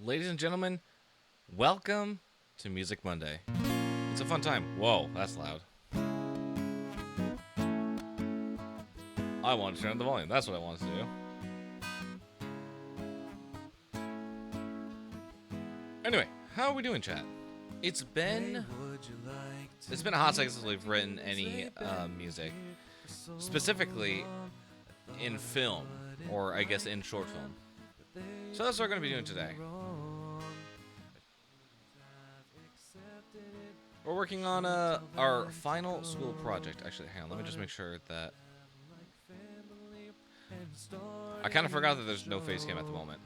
Ladies and gentlemen, welcome to Music Monday. It's a fun time. Whoa, that's loud. I want to turn up the volume. That's what I wanted to do. Anyway, how are we doing, chat? It's been a hot second since we've written any music, specifically in film, or I guess in short film. So that's what we're going to be doing today. We're working on our final school project. Actually, hang on, let me just make sure that... I kind of forgot that there's no face cam at the moment.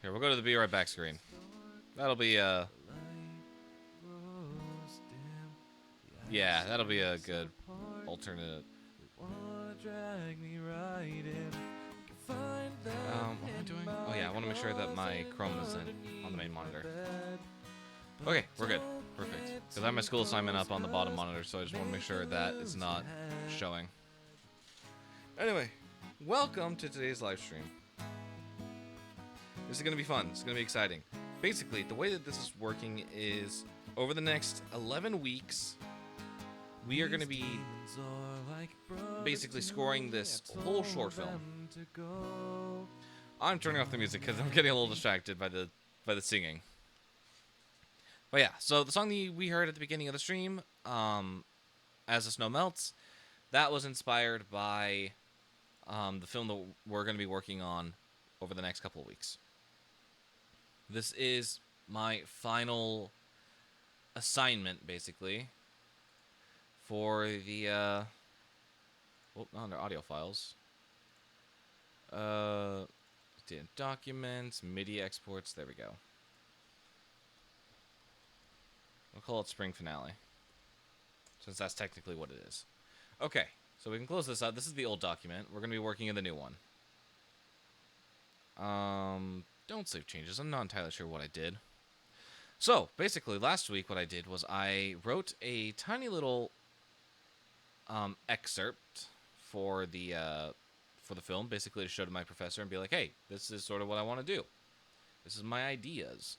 Here, we'll go to the Be Right Back screen. That'll be, yeah, that'll be a good alternate. What am I doing? Oh yeah, I want to make sure that my Chrome isn't on the main monitor. Okay, we're good. Perfect. Because I have my school assignment up on the bottom monitor, so I just want to make sure that it's not showing. Anyway, welcome to today's live stream. This is going to be fun. It's going to be exciting. Basically, the way that this is working is over the next 11 weeks, we are going to be basically scoring this whole short film. I'm turning off the music because I'm getting a little distracted by the singing. But yeah, so the song that we heard at the beginning of the stream, As the Snow Melts, that was inspired by the film that we're going to be working on over the next couple of weeks. This is my final assignment, basically, for the, not under audio files. Documents, MIDI exports, there we go. We'll call it Spring Finale, since that's technically what it is. Okay, so we can close this out. This is the old document. We're going to be working in the new one. Don't save changes. I'm not entirely sure what I did. So, basically, last week what I did was I wrote a tiny little excerpt for the film, basically to show to my professor and be like, hey, this is sort of what I want to do. This is my ideas.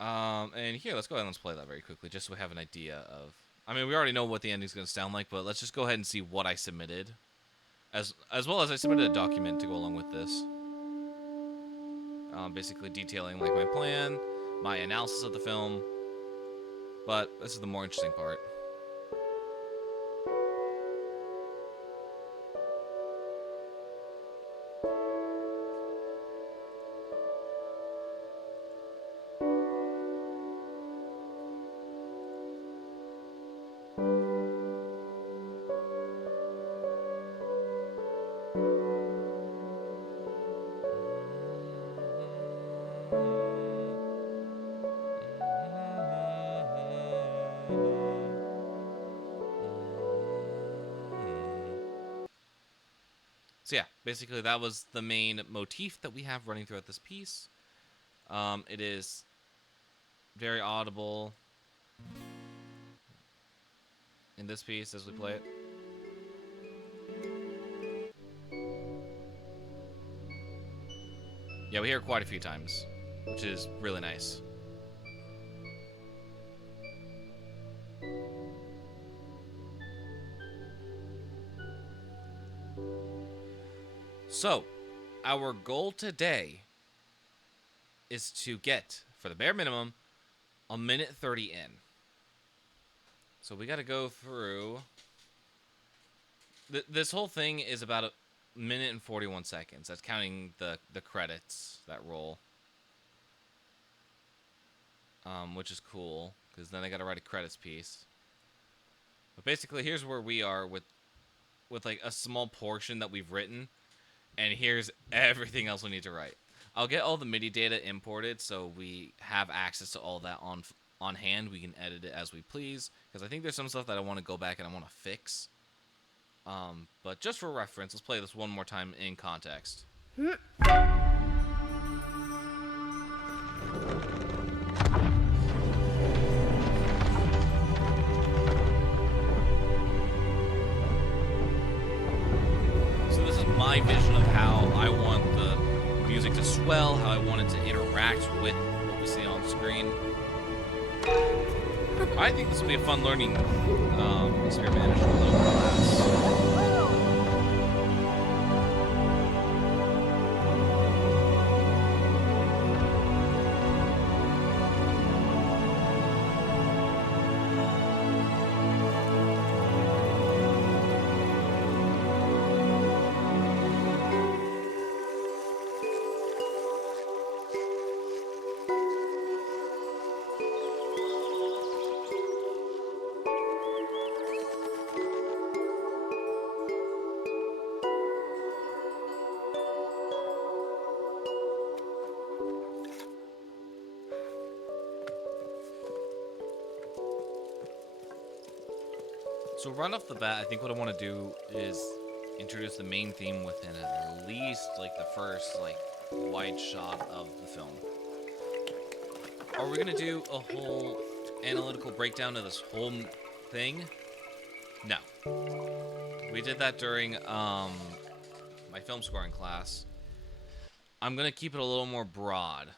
And here, let's go ahead and let's play that very quickly, just so we have an idea of... I mean, we already know what the ending's going to sound like, but let's just go ahead and see what I submitted. As well as I submitted a document to go along with this. basically detailing like my plan, my analysis of the film. But this is the more interesting part. So yeah, basically that was the main motif that we have running throughout this piece. It is very audible in this piece as we play it. Yeah, we hear it quite a few times, which is really nice. So, our goal today is to get, for the bare minimum, a minute 30 in. So we got to go through... This whole thing is about a minute and 41 seconds. That's counting the credits that roll. Which is cool, because then I got to write a credits piece. But basically, here's where we are with like a small portion that we've written, and here's everything else we need to write. I'll get all the MIDI data imported so we have access to all that on hand. We can edit it as we please, because I think there's some stuff that I want to go back and I want to fix. But just for reference, let's play this one more time in context. So this is my vision of how I want the music to swell, how I want it to interact with what we see on screen. I think this will be a fun learning experiment in a little class. So right off the bat, I think what I want to do is introduce the main theme within at least like the first like wide shot of the film. Are we gonna do a whole analytical breakdown of this whole thing? No. We did that during my film scoring class. I'm gonna keep it a little more broad.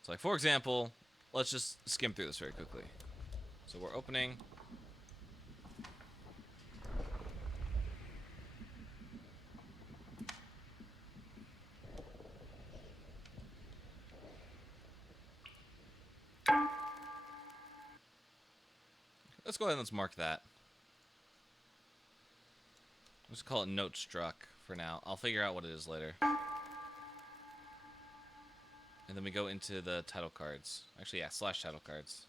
So like for example, let's just skim through this very quickly. So we're opening. Let's go ahead and let's mark that. Let's call it note struck for now. I'll figure out what it is later. And then we go into the title cards. Actually, yeah, / title cards.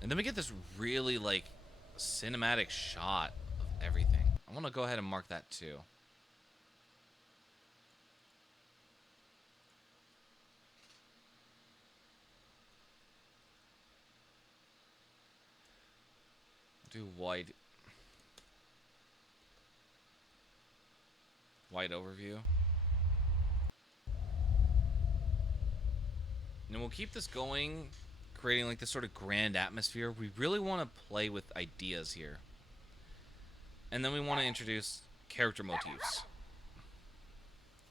And then we get this really, like, cinematic shot of everything. I want to go ahead and mark that too. Do wide overview. And we'll keep this going, creating like this sort of grand atmosphere. We really want to play with ideas here. And then we want to introduce character motifs.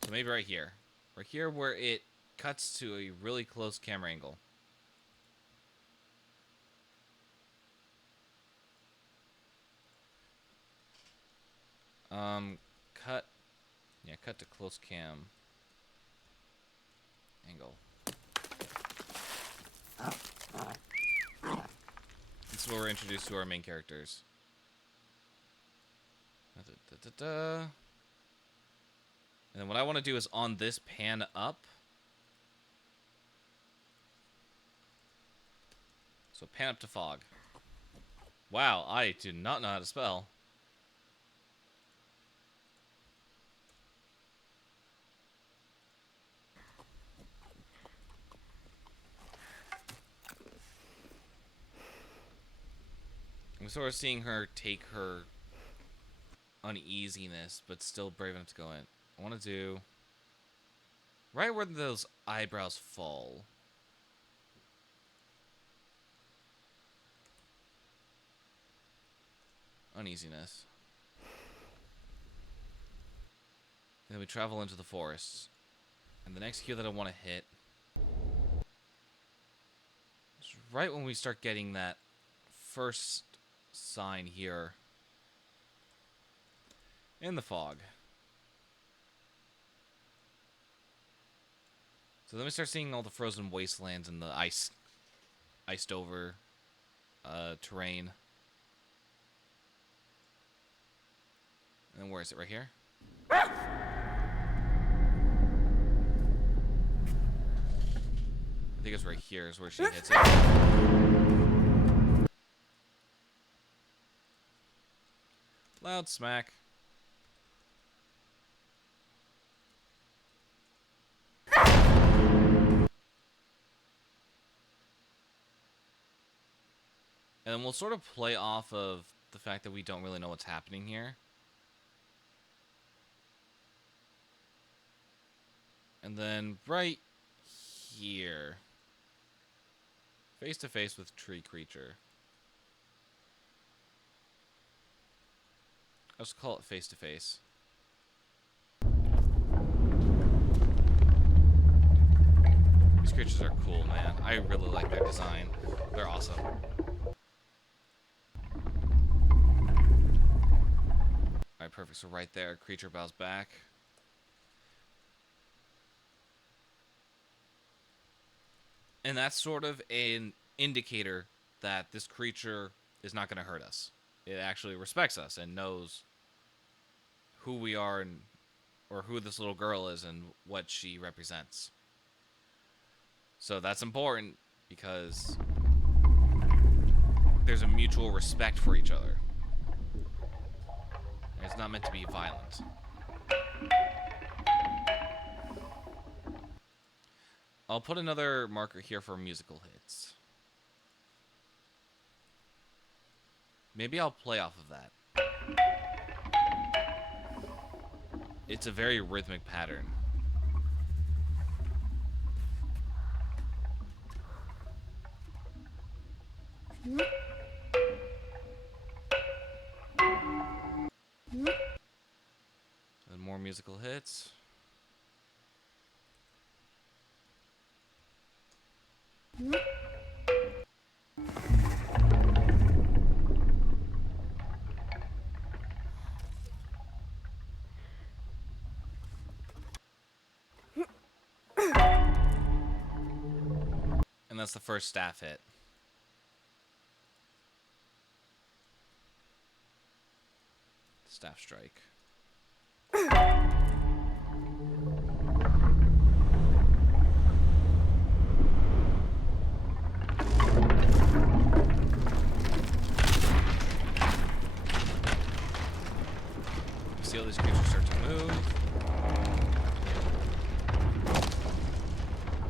So maybe right here. Right here where it cuts to a really close camera angle. Cut. Yeah, cut to close cam. Angle. This is where we're introduced to our main characters. And then what I want to do is on this pan up. So pan up to fog. Wow, I do not know how to spell. I'm sort of seeing her take her uneasiness, but still brave enough to go in. I want to do right where those eyebrows fall. Uneasiness. And then we travel into the forest. And the next cue that I want to hit is right when we start getting that first sign here in the fog. So then we start seeing all the frozen wastelands and the iced over terrain. And then where is it? Right here? I think it's right here is where she hits it. Loud smack. And then we'll sort of play off of the fact that we don't really know what's happening here. And then right here, face to face with tree creature. Let's call it face to face. These creatures are cool, man. I really like their design. They're awesome. Alright, perfect. So right there, creature bows back. And that's sort of an indicator that this creature is not going to hurt us. It actually respects us and knows who we are and or who this little girl is and what she represents. So that's important because there's a mutual respect for each other. And it's not meant to be violent. I'll put another marker here for musical hits. Maybe I'll play off of that. It's a very rhythmic pattern. And more musical hits. And that's the first staff hit. Staff strike. See all these creatures start to move.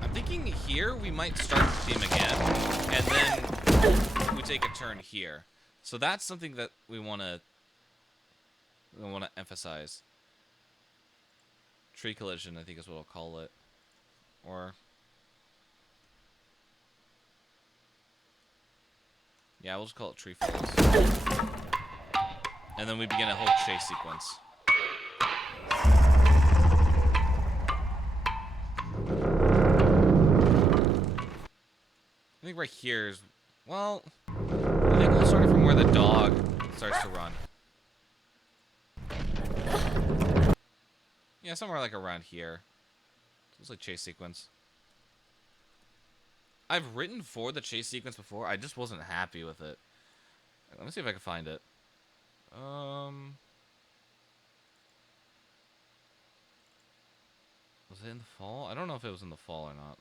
I'm thinking here we might start the theme again, and then we take a turn here. So that's something that we want to emphasize. Tree collision, I think is what I'll call it. Or yeah, we'll just call it tree falls. And then we begin a whole chase sequence. I think right here is, well, I think we'll start it from where the dog starts to run. Yeah, somewhere like around here. So it's like chase sequence. I've written for the chase sequence before. I just wasn't happy with it. Let me see if I can find it. Was it in the fall? I don't know if it was in the fall or not.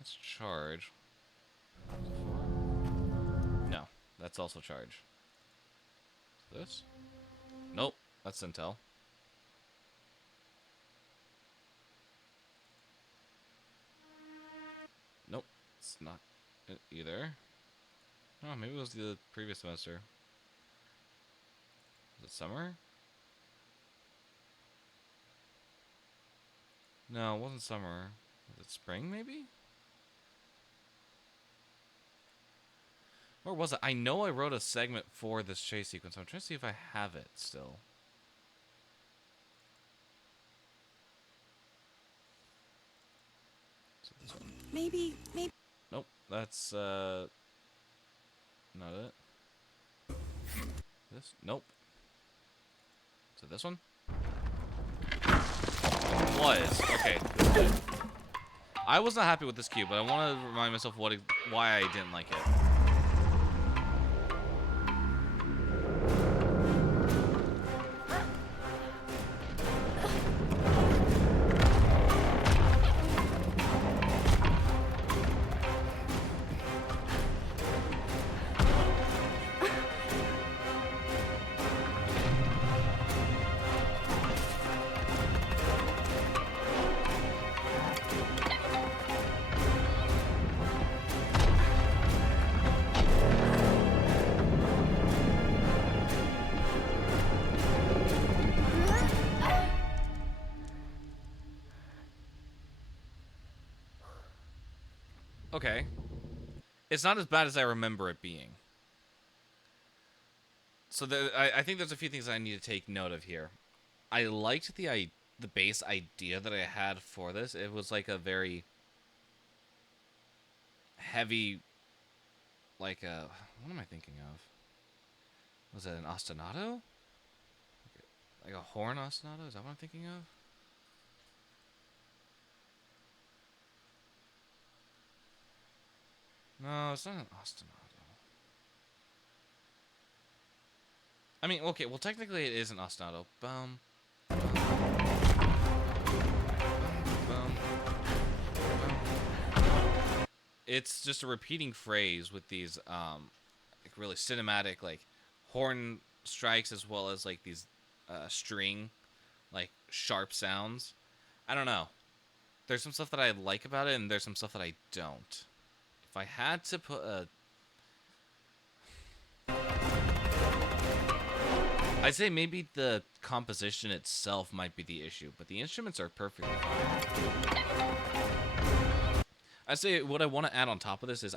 Let's charge. No, that's also charge. This? Nope, that's Intel. Nope, it's not it either. Oh, maybe it was the previous semester. Was it summer? No, it wasn't summer. Was it spring, maybe? Where was it? I know I wrote a segment for this chase sequence. I'm trying to see if I have it still. So this one. Maybe. Nope, that's not it. This? Nope. So this one? It was. Okay. I was not happy with this cube, but I want to remind myself why I didn't like it. Okay. It's not as bad as I remember it being. So I think there's a few things I need to take note of here. I liked the base idea that I had for this. It was like a very heavy, like a, what am I thinking of? Was it an ostinato? Like a horn ostinato? Is that what I'm thinking of? No, it's not an ostinato. I mean, okay, well, technically it is an ostinato. Boom. Boom. Boom. It's just a repeating phrase with these, like really cinematic, like, horn strikes as well as, like, these, string, like, sharp sounds. I don't know. There's some stuff that I like about it, and there's some stuff that I don't. If I had to put a... I'd say maybe the composition itself might be the issue, but the instruments are perfectly fine. I'd say what I want to add on top of this is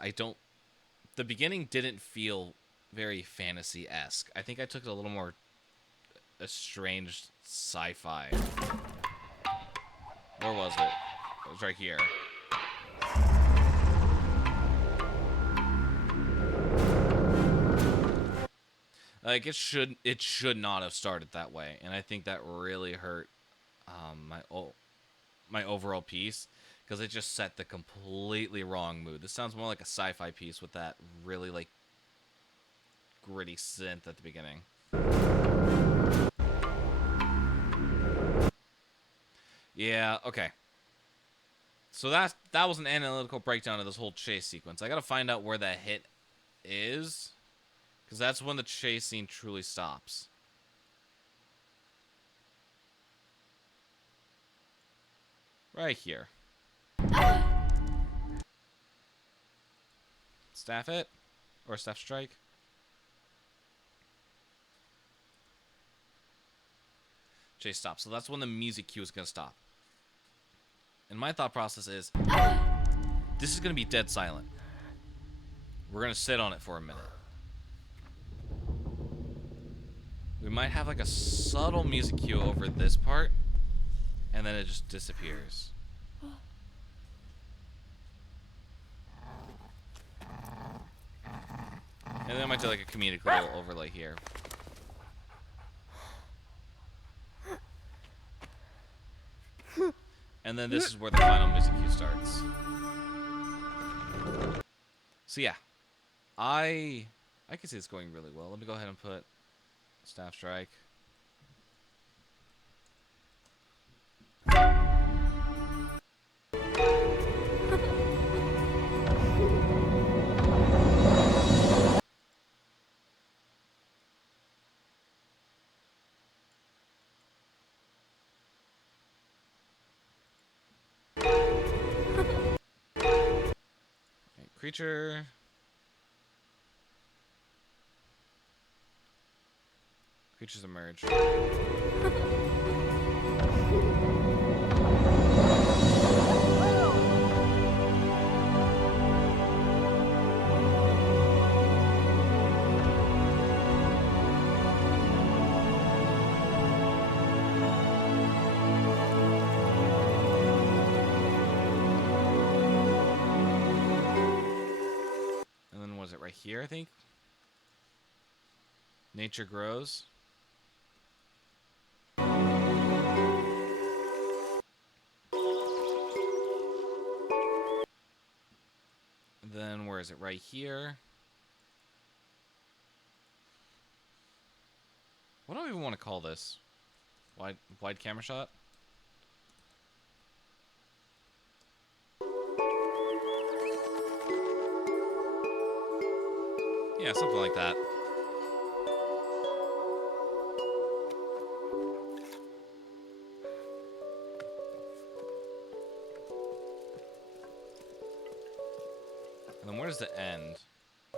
the beginning didn't feel very fantasy-esque. I think I took it a little more estranged sci-fi. Where was it? It was right here. Like it should not have started that way, and I think that really hurt my overall piece because it just set the completely wrong mood. This sounds more like a sci-fi piece with that really like gritty synth at the beginning. Yeah, okay. So that was an analytical breakdown of this whole chase sequence. I gotta find out where that hit is, because that's when the chase scene truly stops. Right here. Staff it? Or staff strike? Chase stops. So that's when the music cue is gonna stop. And my thought process is, this is gonna be dead silent. We're gonna sit on it for a minute. We might have like a subtle music cue over this part, and then it just disappears. And then I might do like a comedic little overlay here. And then this is where the final music cue starts. So yeah, I can see this going really well. Let me go ahead and put Staff Strike. Okay, creature. Creatures emerge. And then was it right here, I think? Nature grows. And then where is it? Right here. What do I even want to call this? Wide camera shot? Yeah, something like that. And then where does it end?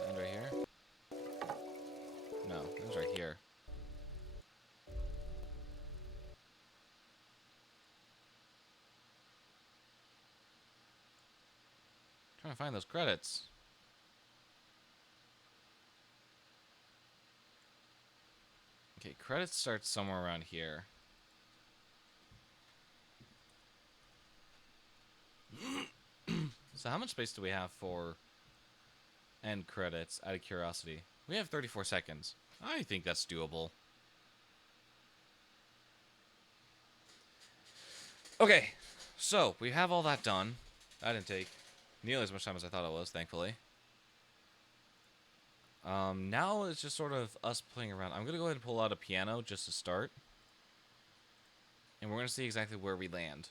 End right here? No, it ends right here. Trying to find those credits. Okay, credits start somewhere around here. So how much space do we have for end credits, out of curiosity? We have 34 seconds. I think that's doable. Okay, so we have all that done. That didn't take nearly as much time as I thought it was, thankfully. Now it's just sort of us playing around. I'm going to go ahead and pull out a piano just to start. And we're going to see exactly where we land.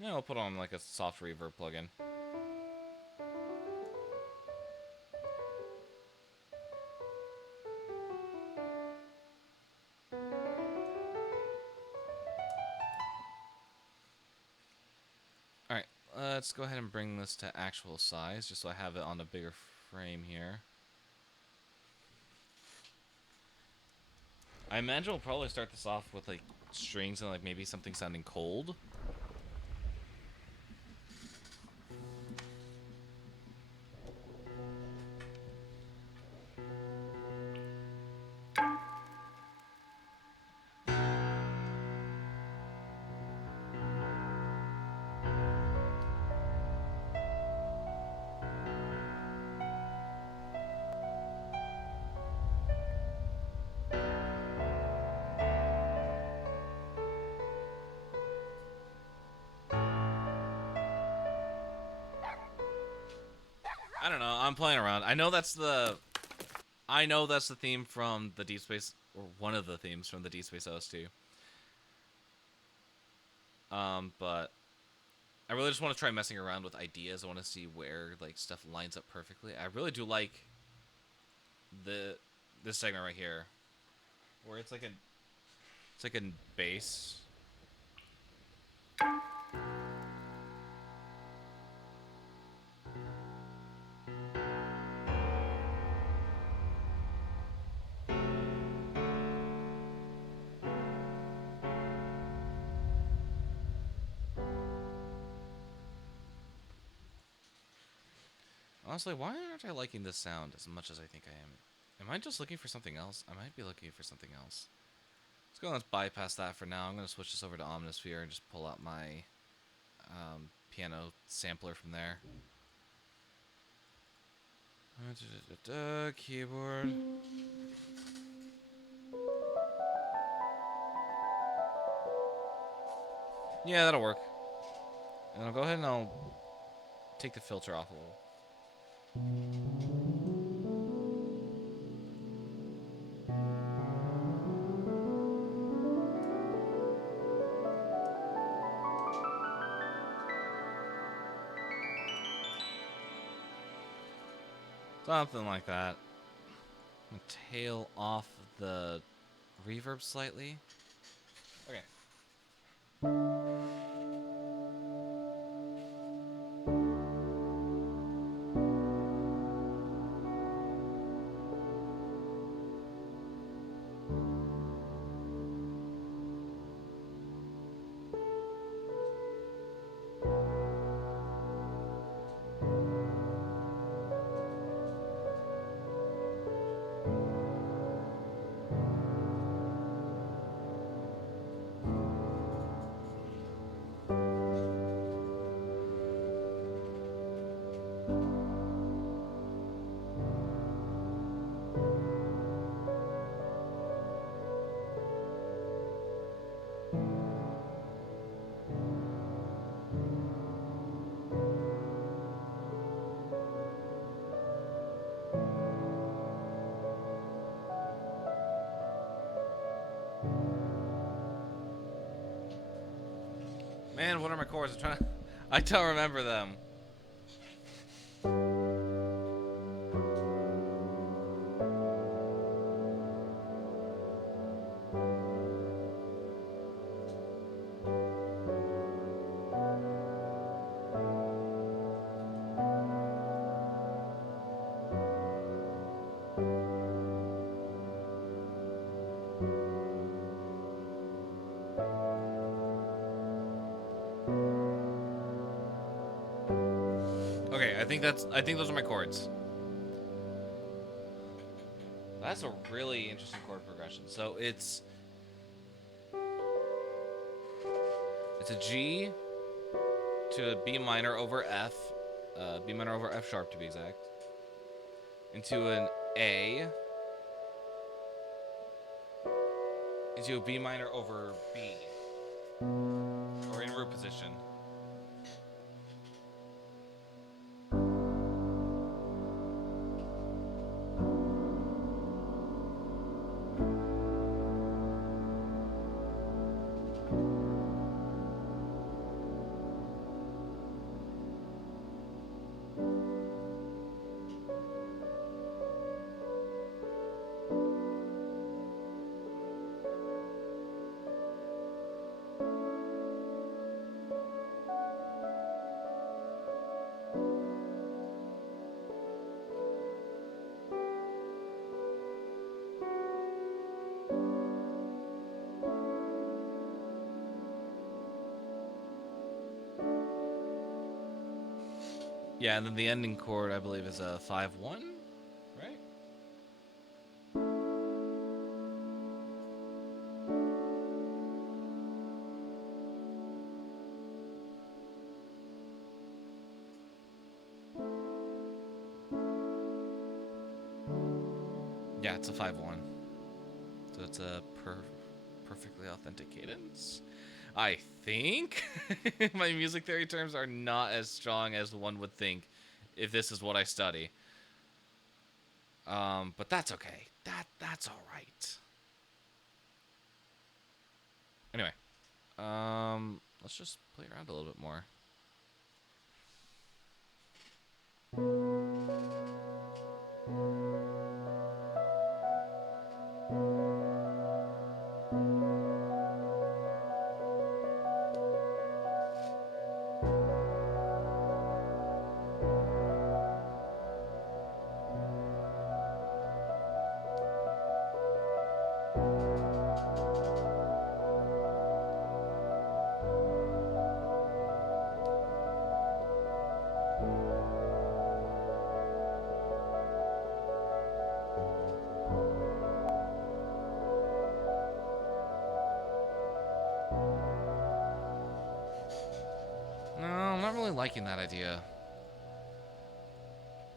Yeah, I'll put on like a soft reverb plugin. Alright, let's go ahead and bring this to actual size, just so I have it on a bigger frame here. I imagine we'll probably start this off with like strings and like maybe something sounding cold. I don't know. I'm playing around. I know that's the theme from the Deep Space, or one of the themes from the Deep Space OST. But I really just want to try messing around with ideas. I want to see where like stuff lines up perfectly. I really do like this segment right here, where it's like a bass. Honestly, why aren't I liking this sound as much as I think I am? Am I just looking for something else? I might be looking for something else. Let's go. Let's bypass that for now. I'm going to switch this over to Omnisphere and just pull out my piano sampler from there. Keyboard. Yeah, that'll work. And I'll go ahead and I'll take the filter off a little. Something like that. I'm gonna tail off the reverb slightly. Okay. Man, what are my chords? I don't remember them. Okay, I think those are my chords. That's a really interesting chord progression. So it's a G to a B minor over F, B minor over F sharp to be exact, into an A, into a B minor over B, or in root position. Yeah, and then the ending chord, I believe, is a 5-1, right? Yeah, it's a 5-1. So it's a perfectly authentic cadence. I think my music theory terms are not as strong as one would think if this is what I study. But that's okay. That's all right. Anyway, let's just play around a little bit more. No, I'm not really liking that idea.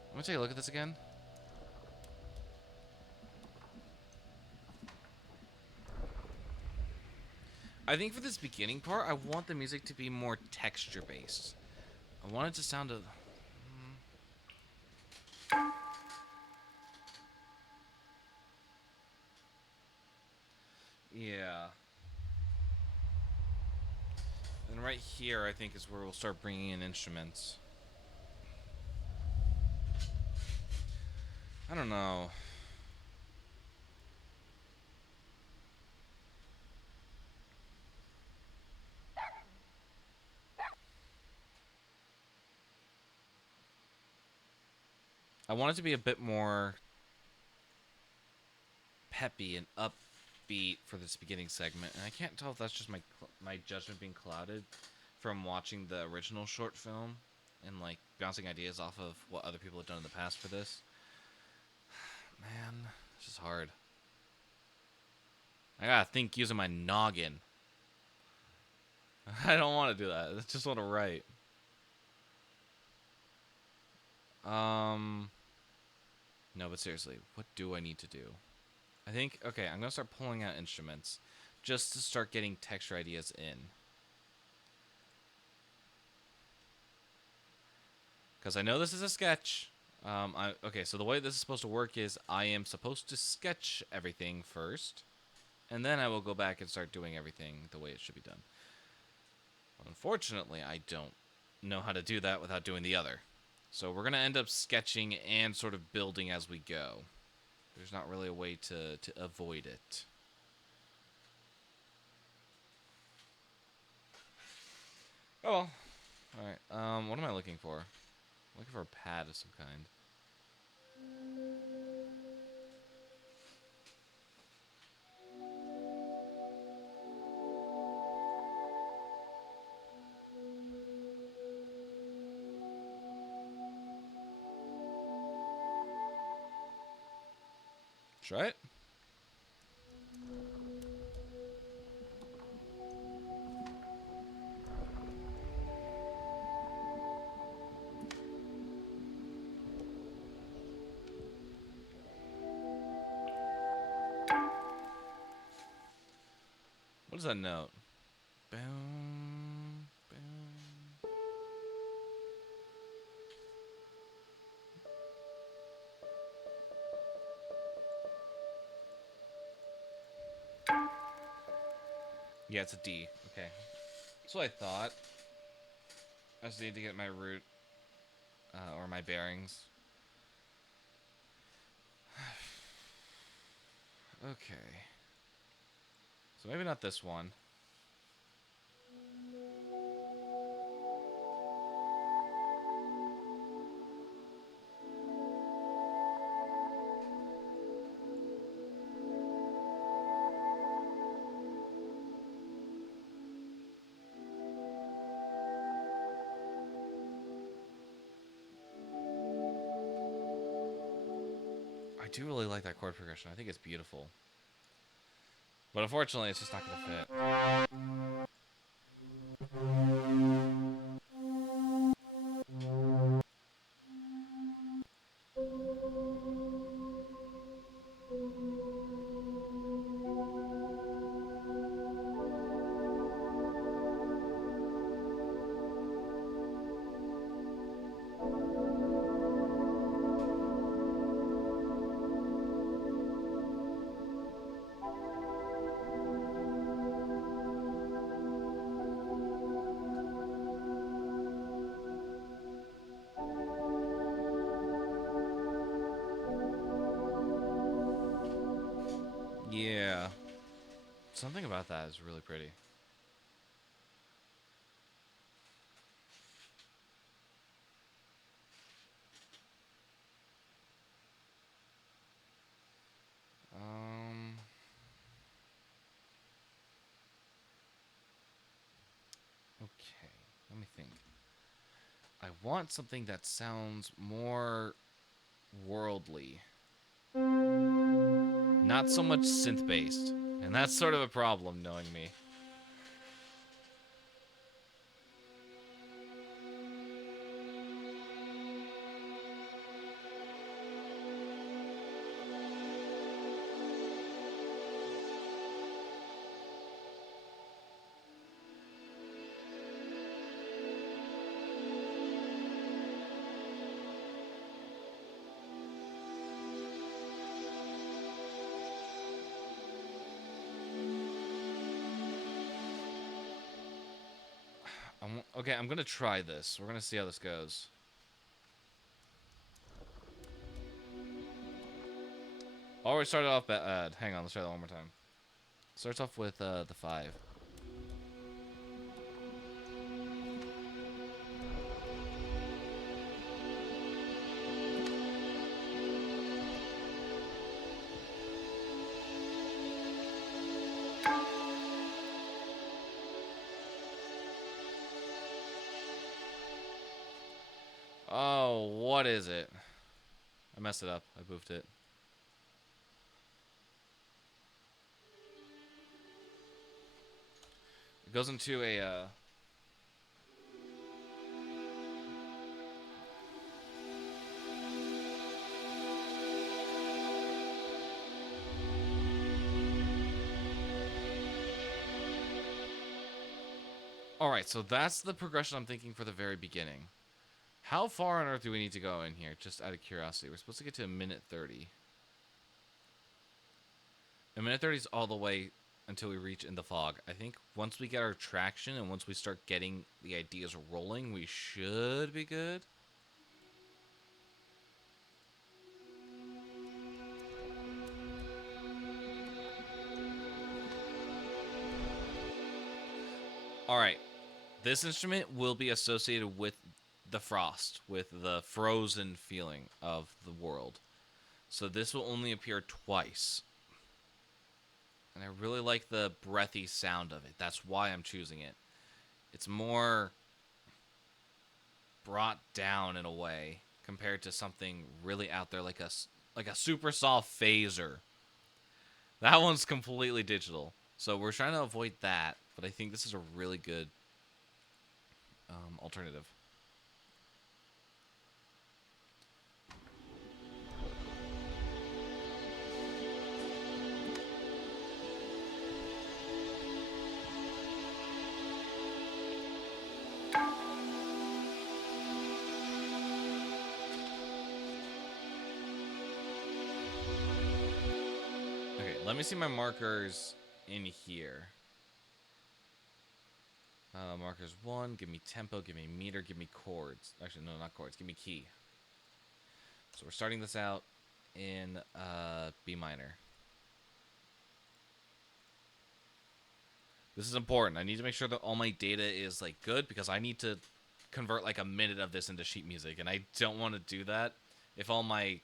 I'm gonna take a look at this again. I think for this beginning part, I want the music to be more texture based. I want it to sound a. Yeah. And right here, I think, is where we'll start bringing in instruments. I don't know. I want it to be a bit more peppy and upbeat for this beginning segment, and I can't tell if that's just my judgment being clouded from watching the original short film and like bouncing ideas off of what other people have done in the past for this. Man, it's just hard. I gotta think using my noggin. I don't want to do that. I just want to write. No, but seriously, what do I need to do? I think, okay, I'm gonna start pulling out instruments just to start getting texture ideas in. Because I know this is a sketch. Okay, so the way this is supposed to work is I am supposed to sketch everything first, and then I will go back and start doing everything the way it should be done. Unfortunately, I don't know how to do that without doing the other. So we're going to end up sketching and sort of building as we go. There's not really a way to avoid it. Oh well. Alright, what am I looking for? I'm looking for a pad of some kind. Try it. What is that note? Boom, boom. Yeah, it's a D. Okay. That's what I thought. I just need to get my root, or my bearings. Okay. So maybe not this one. I do really like that chord progression. I think it's beautiful. But unfortunately, it's just not going to fit. Yeah. Something about that is really pretty. Um... Okay, let me think. I want something that sounds more worldly. Not so much synth-based. And that's sort of a problem, knowing me. Okay, I'm gonna try this. We're gonna see how this goes. Already started off bad. Hang on, let's try that one more time. Starts off with the 5. Oh, what is it? I messed it up. I boofed it. It goes into a Alright, so that's the progression I'm thinking for the very beginning. How far on earth do we need to go in here? Just out of curiosity. We're supposed to get to a minute 30. A minute 30 is all the way until we reach in the fog. I think once we get our traction and once we start getting the ideas rolling, we should be good. Alright, this instrument will be associated with the frost, with the frozen feeling of the world. So this will only appear twice. And I really like the breathy sound of it. That's why I'm choosing it. It's more brought down in a way compared to something really out there like a super soft phaser. That one's completely digital. So we're trying to avoid that, but I think this is a really good alternative. Okay, let me see my markers in here. Markers 1, give me tempo, give me meter, give me chords. Actually, no, not chords, give me key. So we're starting this out in B minor. This is important. I need to make sure that all my data is like good because I need to convert like a minute of this into sheet music, and I don't want to do that if all my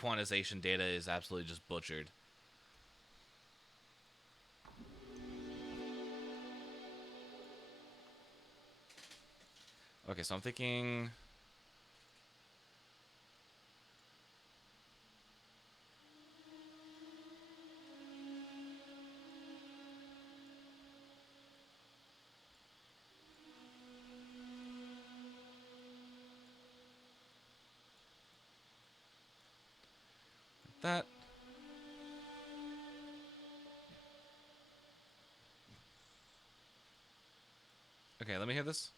quantization data is absolutely just butchered. Okay, so I'm thinking that. Okay, let me hear this.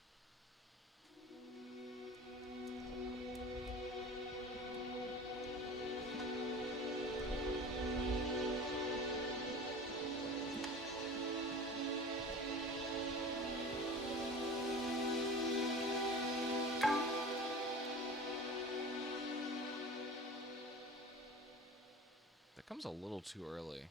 That comes a little too early.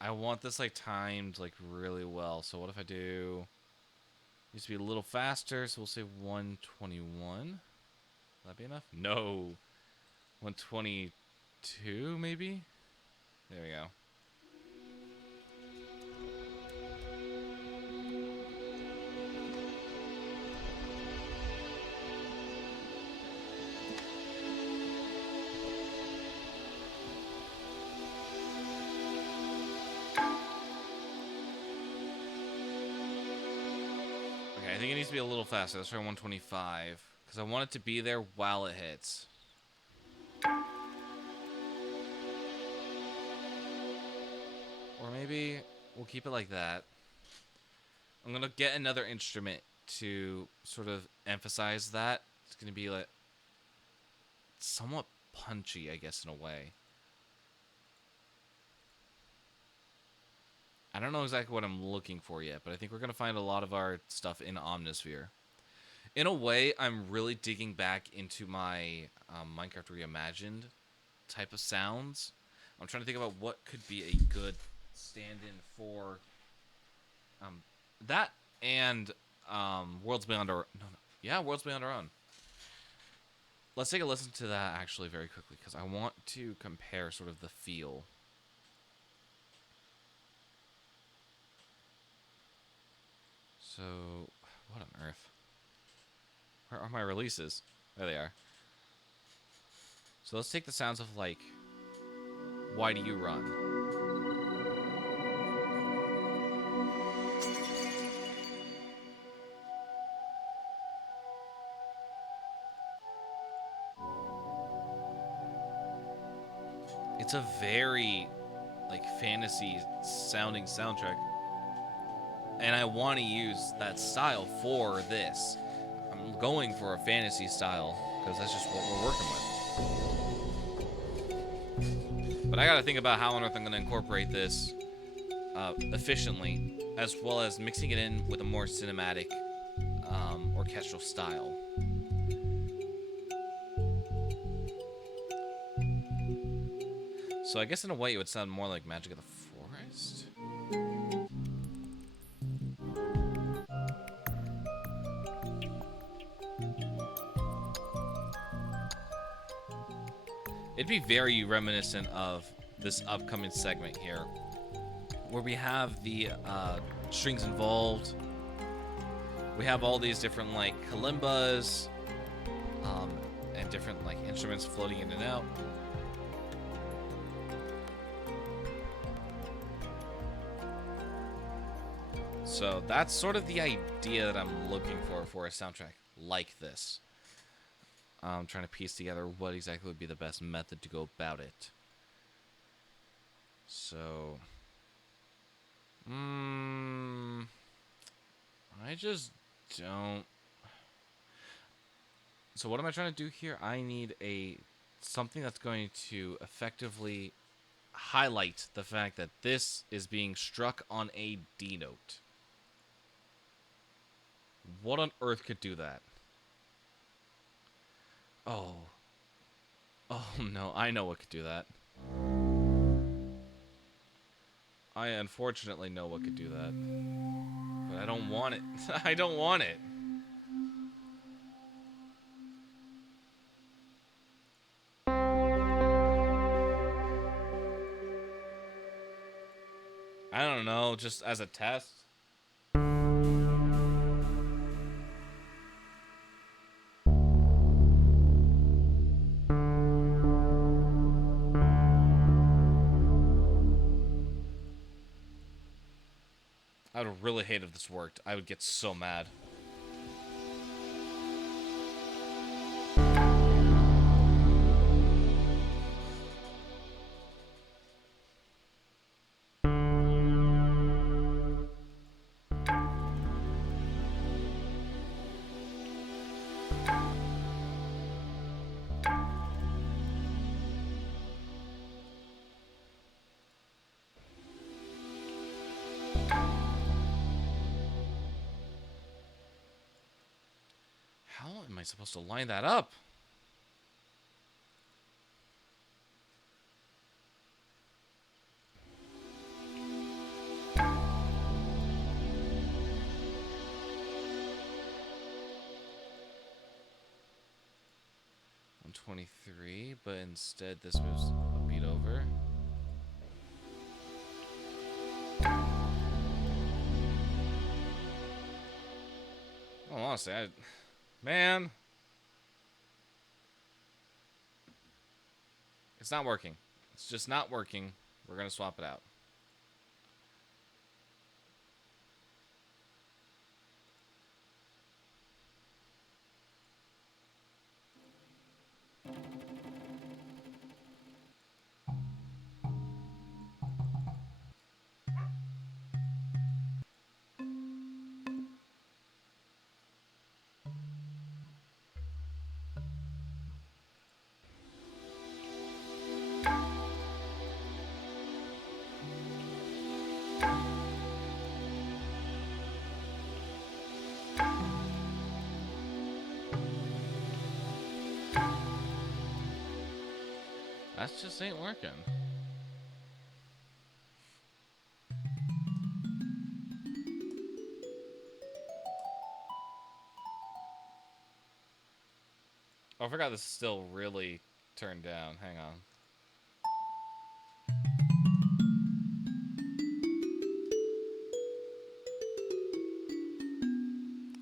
I want this like timed like really well. So what if I do needs to be a little faster, so we'll say 121. Will that be enough? No. 122 maybe? There we go. Okay, I think it needs to be a little faster. Let's try 125. Because I want it to be there while it hits. Or maybe we'll keep it like that. I'm going to get another instrument to sort of emphasize that. It's going to be like somewhat punchy, I guess, in a way. I don't know exactly what I'm looking for yet, but I think we're going to find a lot of our stuff in Omnisphere. In a way, I'm really digging back into my Minecraft Reimagined type of sounds. I'm trying to think about what could be a good stand-in for um, that and Worlds Beyond Our... No, no. Yeah, Worlds Beyond Our Own. Let's take a listen to that actually very quickly, because I want to compare sort of the feel. So, what on earth? Where are my releases? There they are. So let's take the sounds of, like, Why Do You Run? It's a very, like, fantasy sounding soundtrack. And I want to use that style for this. I'm going for a fantasy style, because that's just what we're working with. But I gotta think about how on earth I'm gonna incorporate this efficiently, as well as mixing it in with a more cinematic orchestral style. So I guess in a way it would sound more like Magic of the Forest. It'd be very reminiscent of this upcoming segment here, where we have the strings involved. We have all these different, like, kalimbas, and different, like, instruments floating in and out. So that's sort of the idea that I'm looking for a soundtrack like this. I'm trying to piece together what exactly would be the best method to go about it. So, I just don't. So what am I trying to do here? I need something that's going to effectively highlight the fact that this is being struck on a D note. What on earth could do that? Oh. Oh no, I know what could do that. I unfortunately know what could do that. But I don't want it. I don't want it. I don't know, just as a test. I would really hate if this worked. I would get so mad. How am I supposed to line that up? .23, but instead this moves a beat over. Oh, honestly, man, it's not working. It's just not working. We're gonna swap it out. That just ain't working. Oh, I forgot this is still really turned down. Hang on.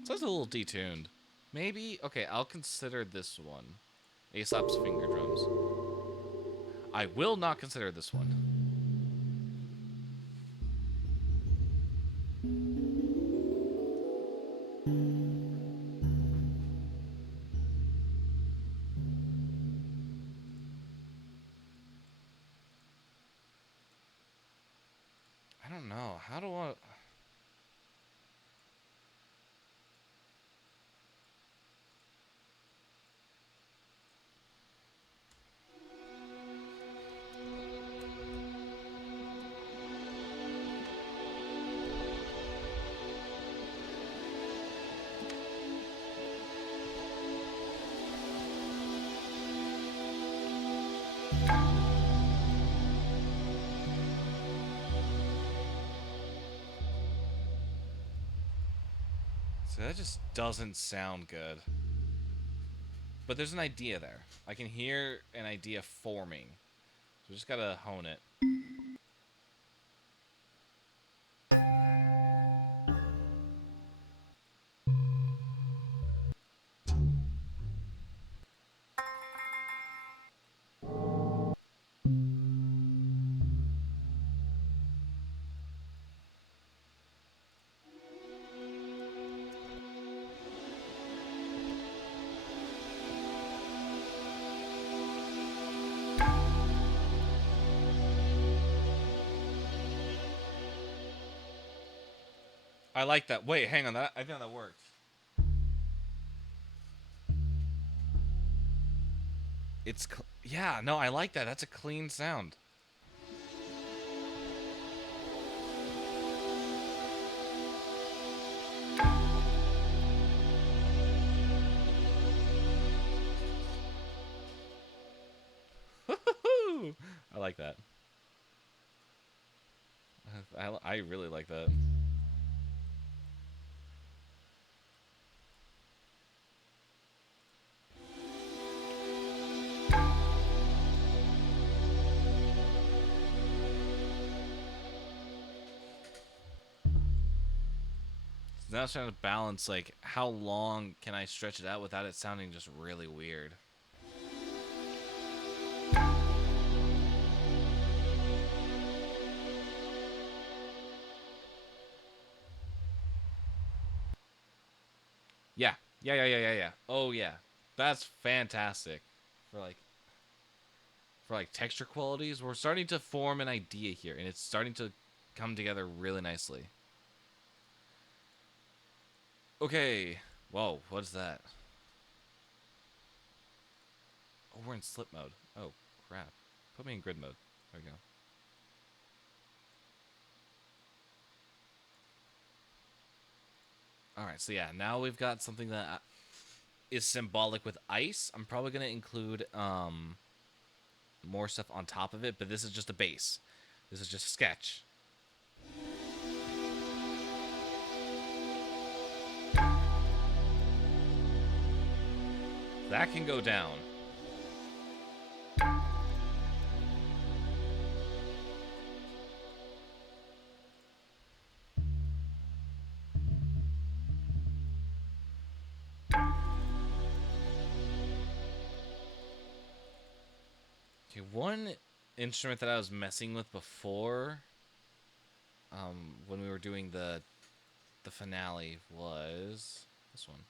So it's a little detuned. Maybe? Okay, I'll consider this one. Aesop's Finger Drums. I will not consider this one. I don't know. How do I... So that just doesn't sound good. But there's an idea there. I can hear an idea forming. So we just gotta hone it. I like that. Wait, hang on. I think that worked. Yeah, no, I like that. That's a clean sound. I like that. I really like that. Now I was trying to balance, like, how long can I stretch it out without it sounding just really weird. Yeah. Yeah. Oh, yeah. That's fantastic. For, like... For, like, texture qualities, we're starting to form an idea here, and it's starting to come together really nicely. Okay. Whoa, what is that? Oh, we're in slip mode. Oh, crap. Put me in grid mode. There we go. Alright, so yeah, now we've got something that is symbolic with ice. I'm probably going to include more stuff on top of it, but this is just a base. This is just a sketch. That can go down. Okay, one instrument that I was messing with before, when we were doing the finale, was this one.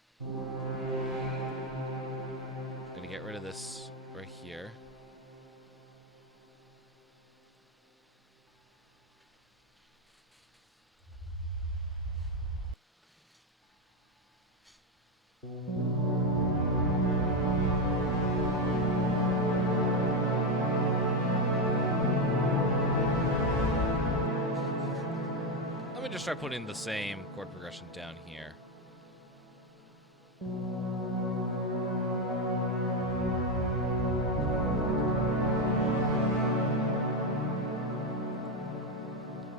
Gonna get rid of this right here. Let me just try putting the same chord progression down here.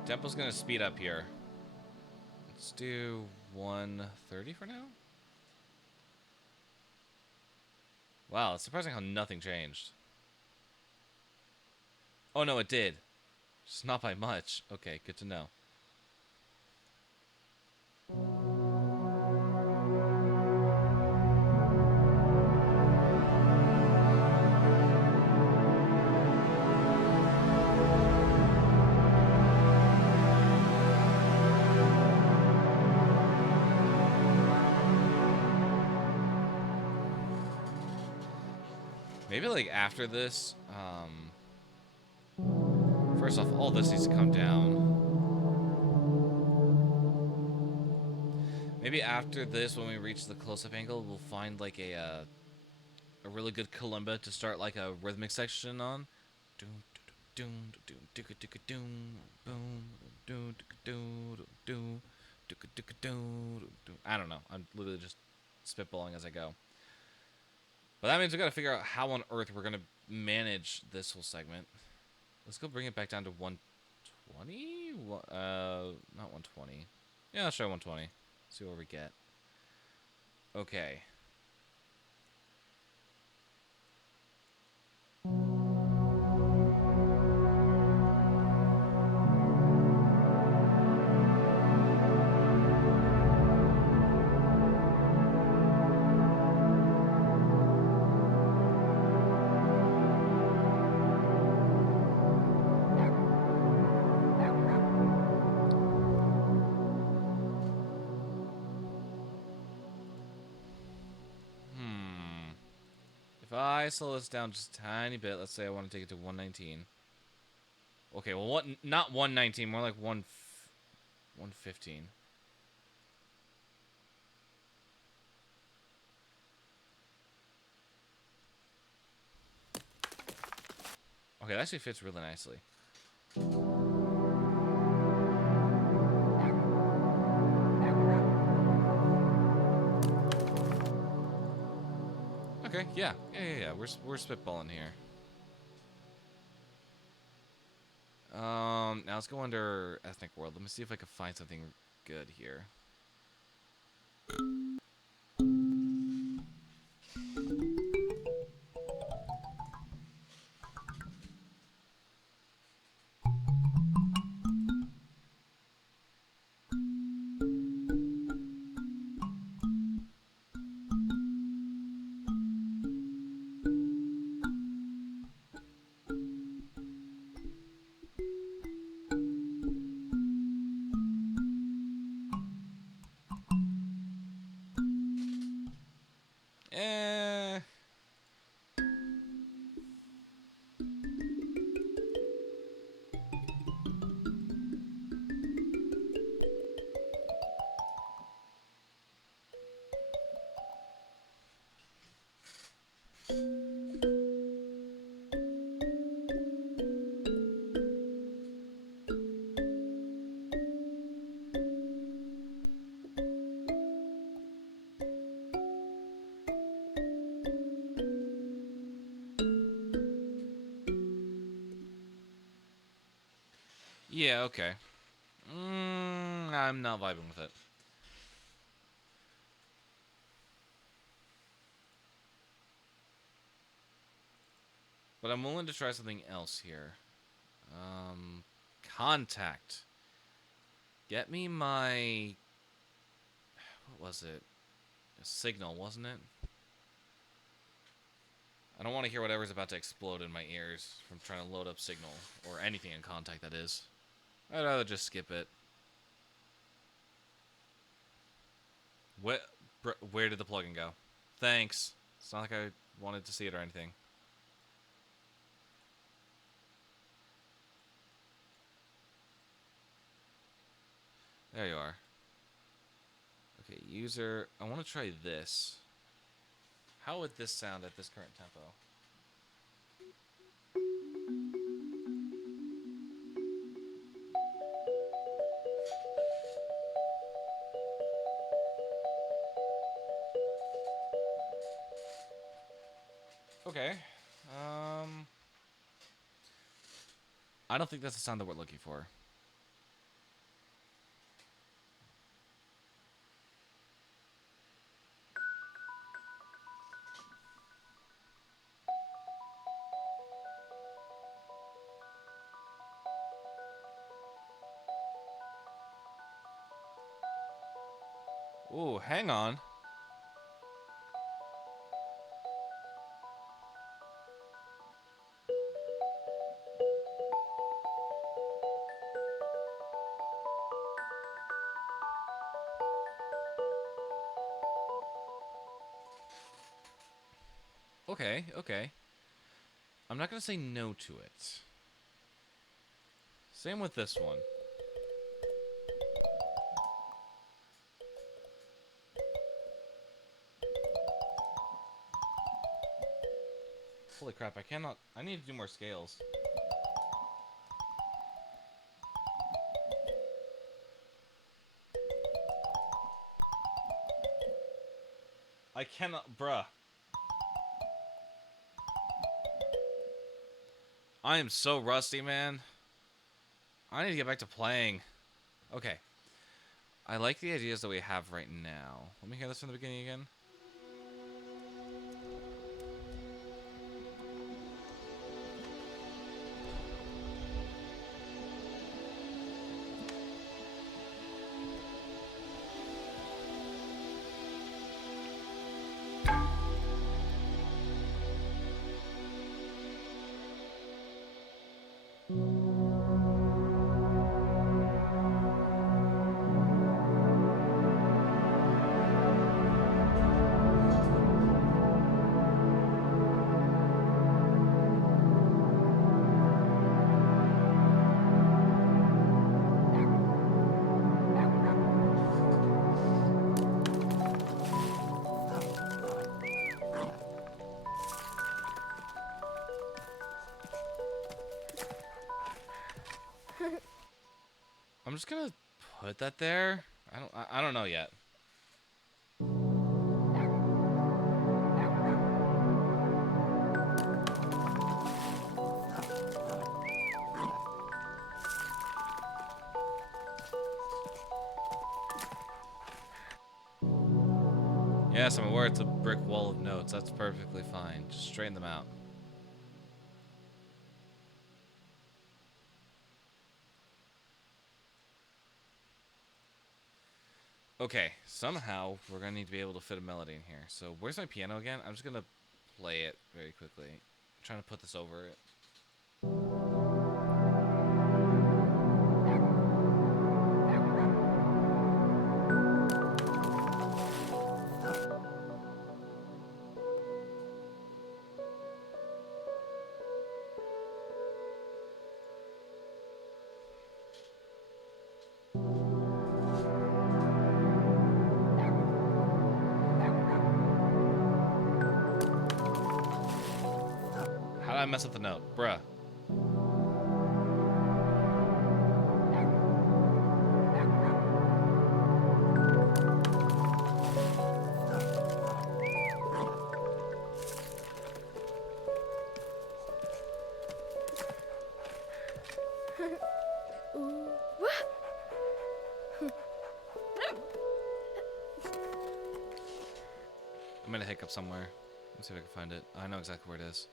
Tempo's gonna speed up here. Let's do 130 for now. Wow, it's surprising how nothing changed. Oh no, it did. Just not by much. Okay, good to know. Maybe like after this, first off, all this needs to come down. Maybe after this, when we reach the close-up angle, we'll find like a really good kalimba to start like a rhythmic section on. Doom, doom, doom, doom, doom, boom, doom, doom, doom, doom. I don't know. I'm literally just spitballing as I go. But that means we gotta figure out how on earth we're gonna manage this whole segment. Let's go bring it back down to 120? Not 120. Yeah, let's try 120. See what we get. Okay. If I slow this down just a tiny bit, let's say I want to take it to 119. Okay, well, what? Not 119, more like 115. Okay, that actually fits really nicely. Okay, yeah. We're spitballing here. Now let's go under Ethnic World. Let me see if I can find something good here. Eh. Yeah, okay. I'm not vibing with it. But I'm willing to try something else here. Contact. Get me my... What was it? A signal, wasn't it? I don't want to hear whatever's about to explode in my ears from trying to load up signal. Or anything in contact, that is. I'd rather just skip it. Where did the plugin go? Thanks. It's not like I wanted to see it or anything. There you are. Okay, user. I want to try this. How would this sound at this current tempo? Okay. I don't think that's the sound that we're looking for. Ooh, hang on. Okay, okay. I'm not gonna say no to it. Same with this one. Holy crap, I cannot... I need to do more scales. I cannot... Bruh. I am so rusty, man. I need to get back to playing. Okay. I like the ideas that we have right now. Let me hear this from the beginning again. I'm just gonna put that there. I don't know yet. Yes, I'm aware it's a brick wall of notes. That's perfectly fine. Just straighten them out. Okay, somehow we're gonna need to be able to fit a melody in here. So where's my piano again? I'm just gonna play it very quickly. I'm trying to put this over it. How did I mess up the note? Bruh. I'm gonna hiccup somewhere. Let's see if I can find it. I know exactly where it is.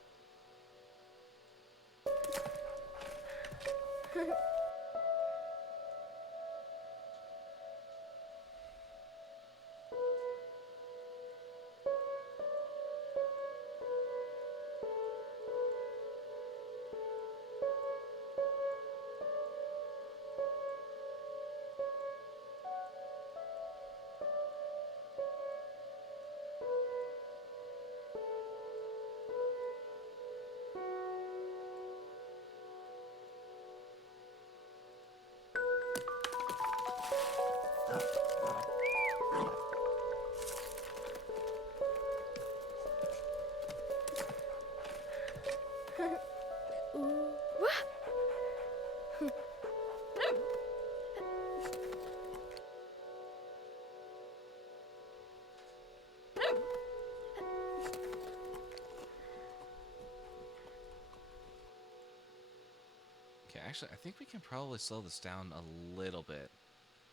Okay, actually, I think we can probably slow this down a little bit.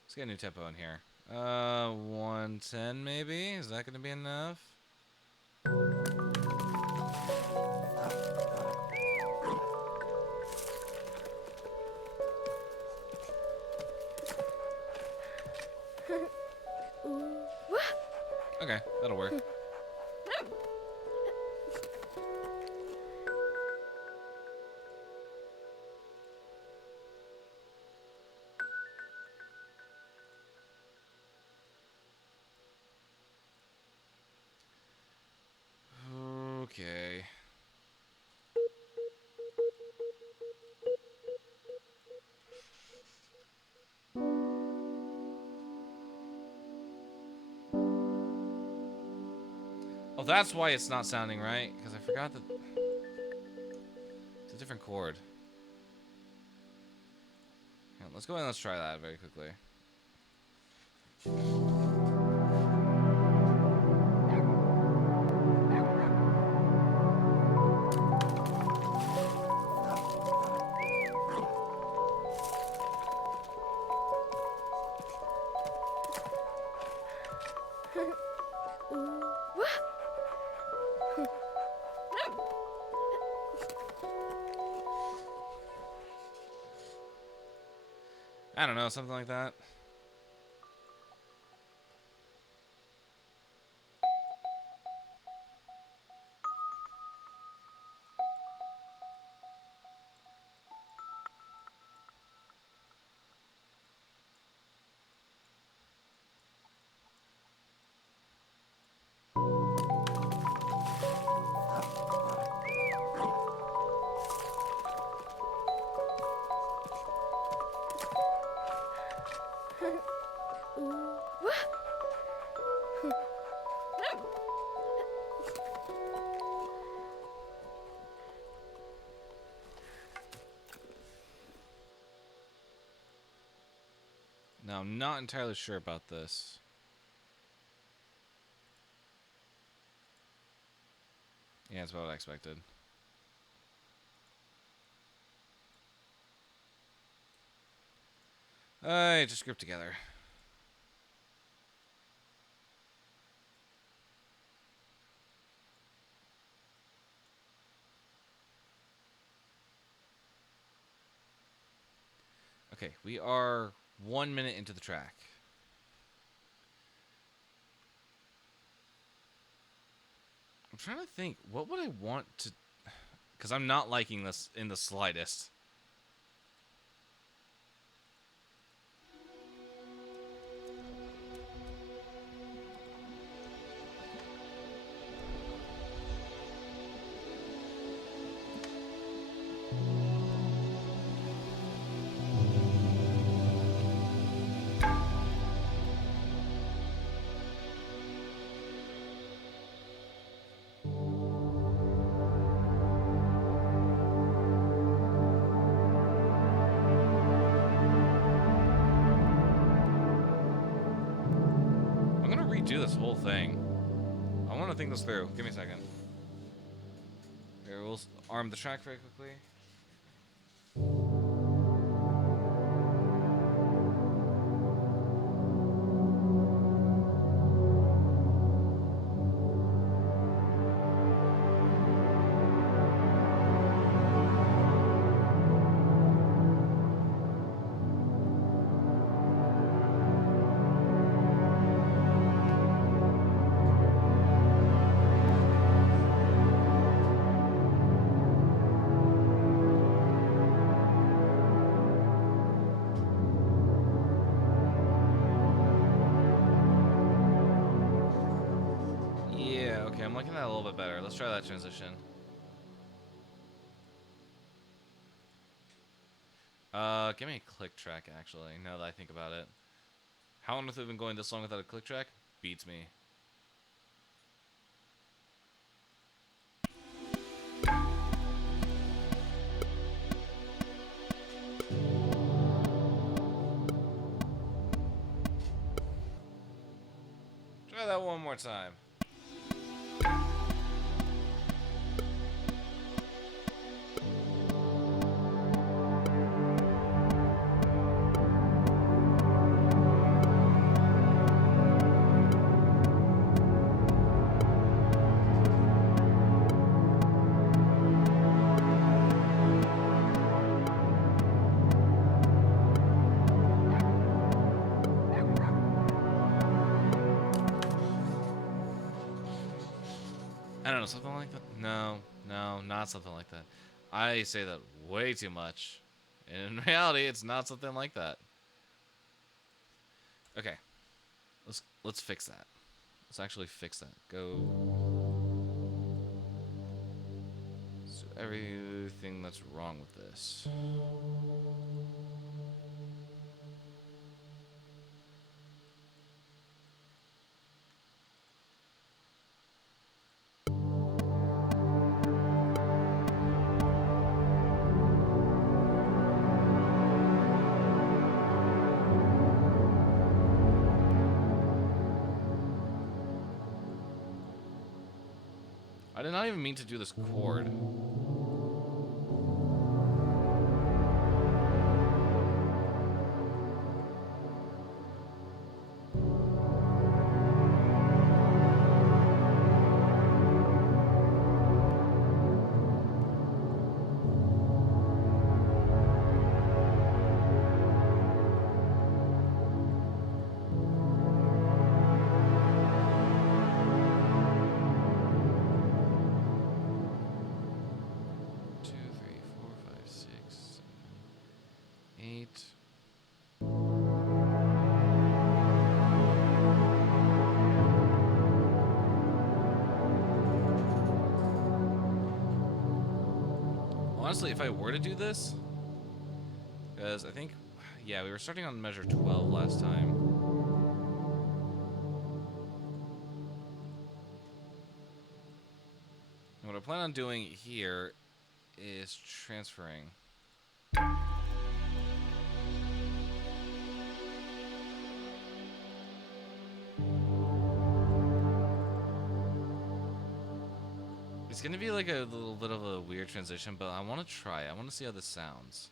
Let's get a new tempo in here. 110 maybe? Is that gonna be enough? Okay, that'll work. Okay. Oh, that's why it's not sounding right, because I forgot that it's a different chord. Yeah, let's go ahead and let's try that very quickly. I don't know, something like that. Now, I'm not entirely sure about this. Yeah, it's about what I expected. Alright, just group together. Okay, we are 1 minute into the track. I'm trying to think, what would I want to... Because I'm not liking this in the slightest. Do this whole thing. I want to think this through. Give me a second. Here, we'll arm the track very quickly. Okay, I'm liking that a little bit better. Let's try that transition. Give me a click track, actually, now that I think about it. How long have we been going this long without a click track? Beats me. Try that one more time. No, no, not something like that. I say that way too much. And in reality, it's not something like that. Okay. Let's fix that. Let's actually fix that. Go. So everything that's wrong with this. I did not even mean to do this chord. Two, three, four, five, six, 7, 8. Honestly, if I were to do this, because I think, yeah, we were starting on measure 12 last time. And what I plan on doing here is transferring. It's gonna be like a little bit of a weird transition, but I want to try. I want to see how this sounds.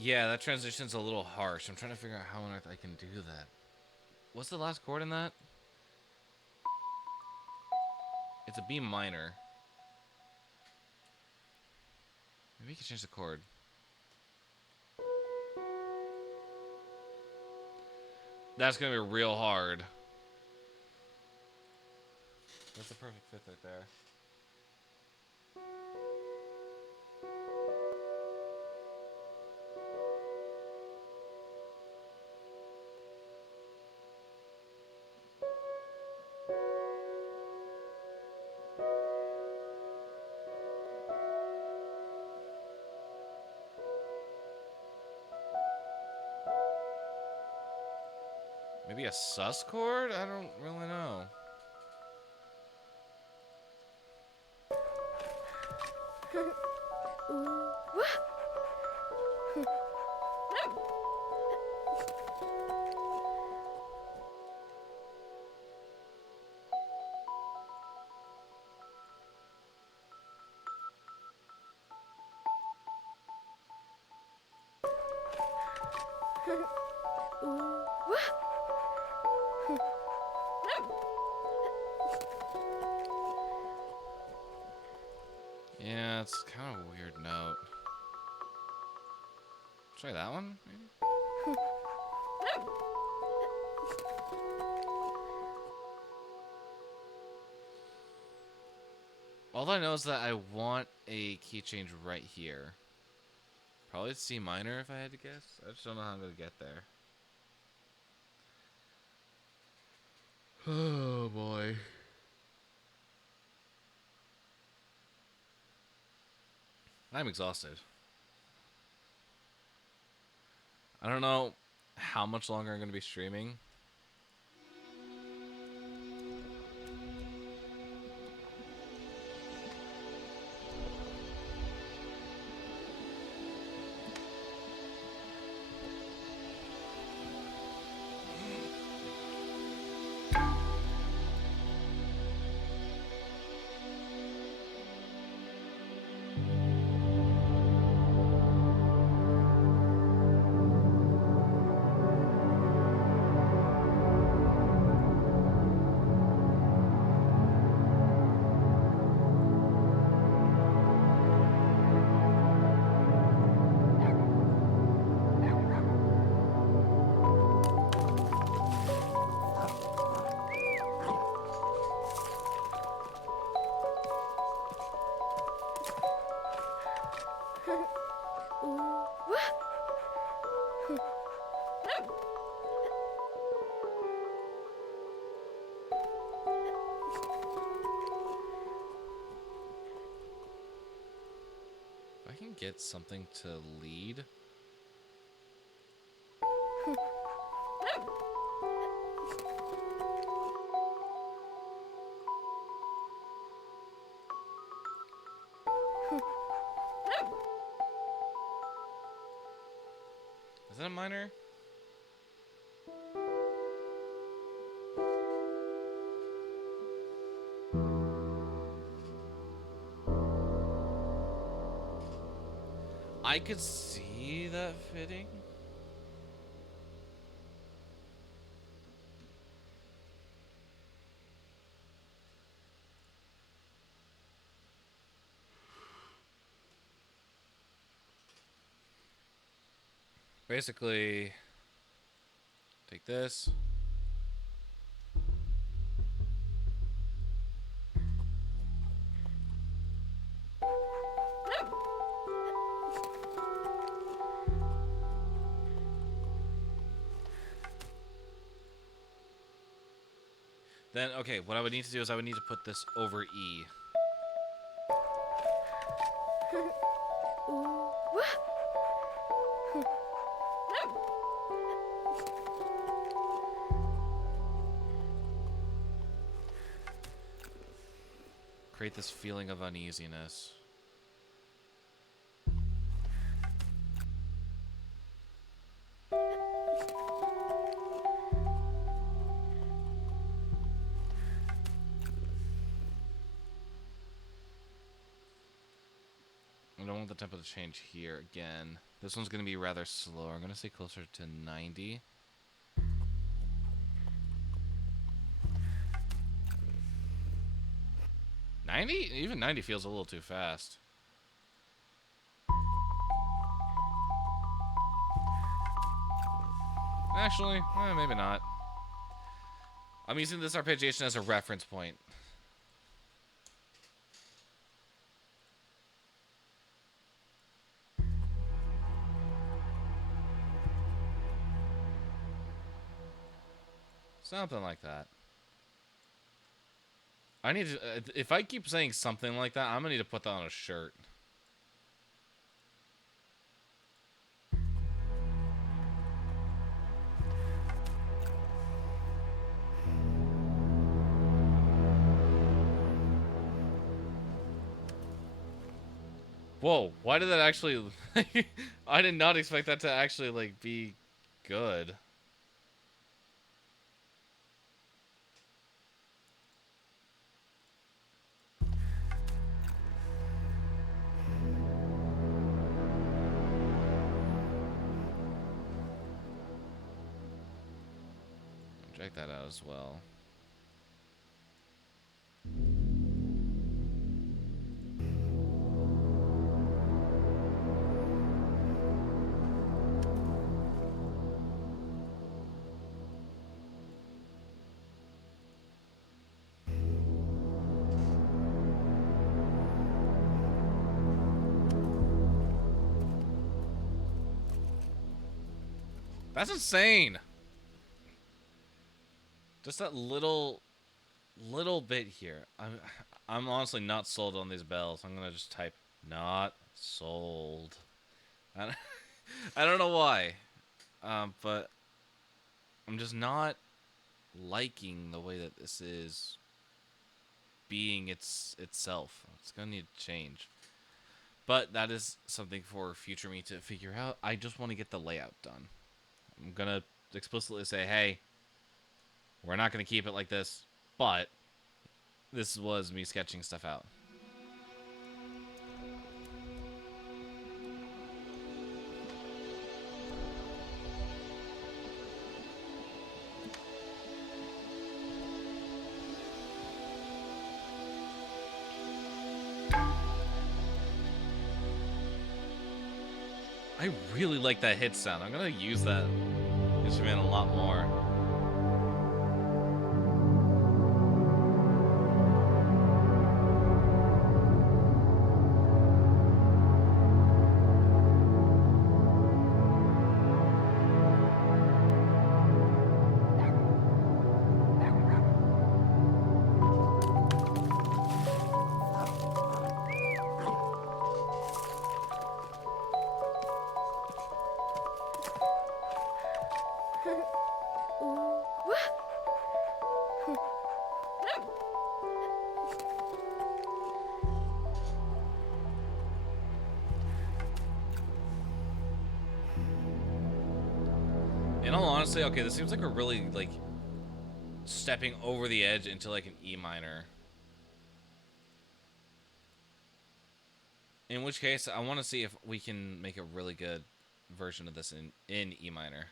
Yeah, that transition's a little harsh. I'm trying to figure out how on earth I can do that. What's the last chord in that? It's a B minor. Maybe you can change the chord. That's gonna be real hard. That's the perfect fit right there. Maybe a sus chord? I don't really know. Yeah, it's kind of a weird note. Try that one, maybe? All I know is that I want a key change right here. Probably C minor if I had to guess. I just don't know how I'm going to get there. Oh boy. I'm exhausted. I don't know how much longer I'm going to be streaming. If I can get something to lead. Is that a minor? I could see that fitting. Basically, take this. Then, okay, what I would need to do is I would need to put this over E. Create this feeling of uneasiness. I don't want the tempo to change here again. This one's going to be rather slow. I'm going to say closer to 90. Even 90 feels a little too fast. Actually, maybe not. I'm using this arpeggiation as a reference point. Something like that. I need to, if I keep saying something like that, I'm gonna need to put that on a shirt. Whoa, why did that actually... I did not expect that to actually, like, be good. Check that out as well. That's insane. Just that little bit here. I'm honestly not sold on these bells. I'm gonna just type not sold. I don't, I don't know why, but I'm just not liking the way that this is being itself. It's gonna need to change. But that is something for future me to figure out. I just want to get the layout done. I'm gonna explicitly say, hey, we're not gonna keep it like this, but this was me sketching stuff out. I really like that hit sound. I'm gonna use that instrument a lot more. In all honesty, okay, this seems like a really, like, stepping over the edge into, like, an E minor. In which case, I want to see if we can make a really good version of this in E minor.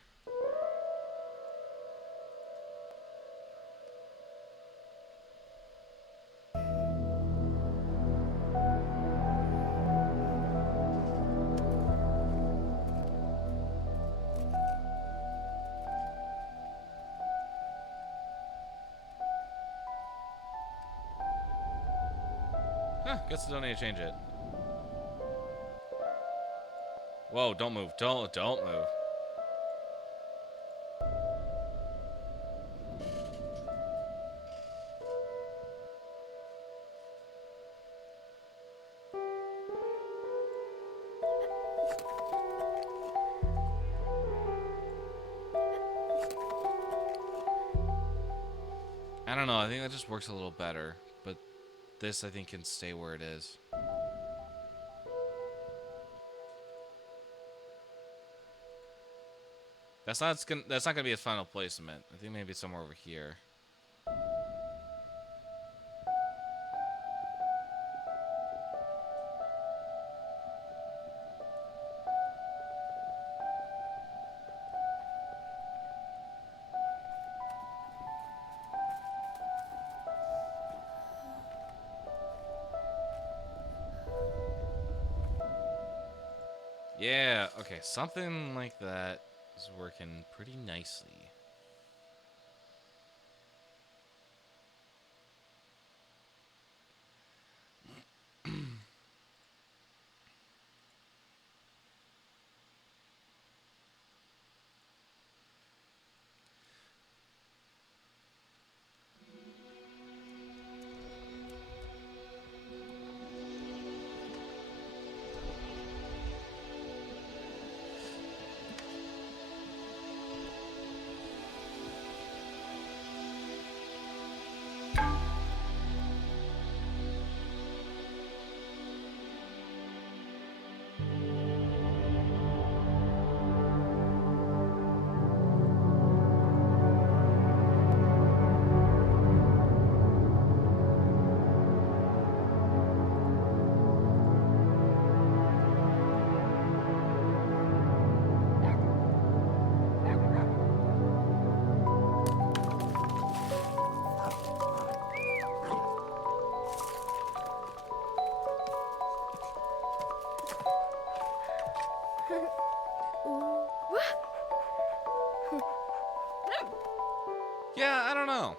Huh, guess I don't need to change it. Whoa, don't move. Don't move. I don't know, I think that just works a little better, but this I think can stay where it is. That's not gonna be its final placement. I think maybe it's somewhere over here. Yeah, okay, something like that is working pretty nicely. Yeah, I don't know.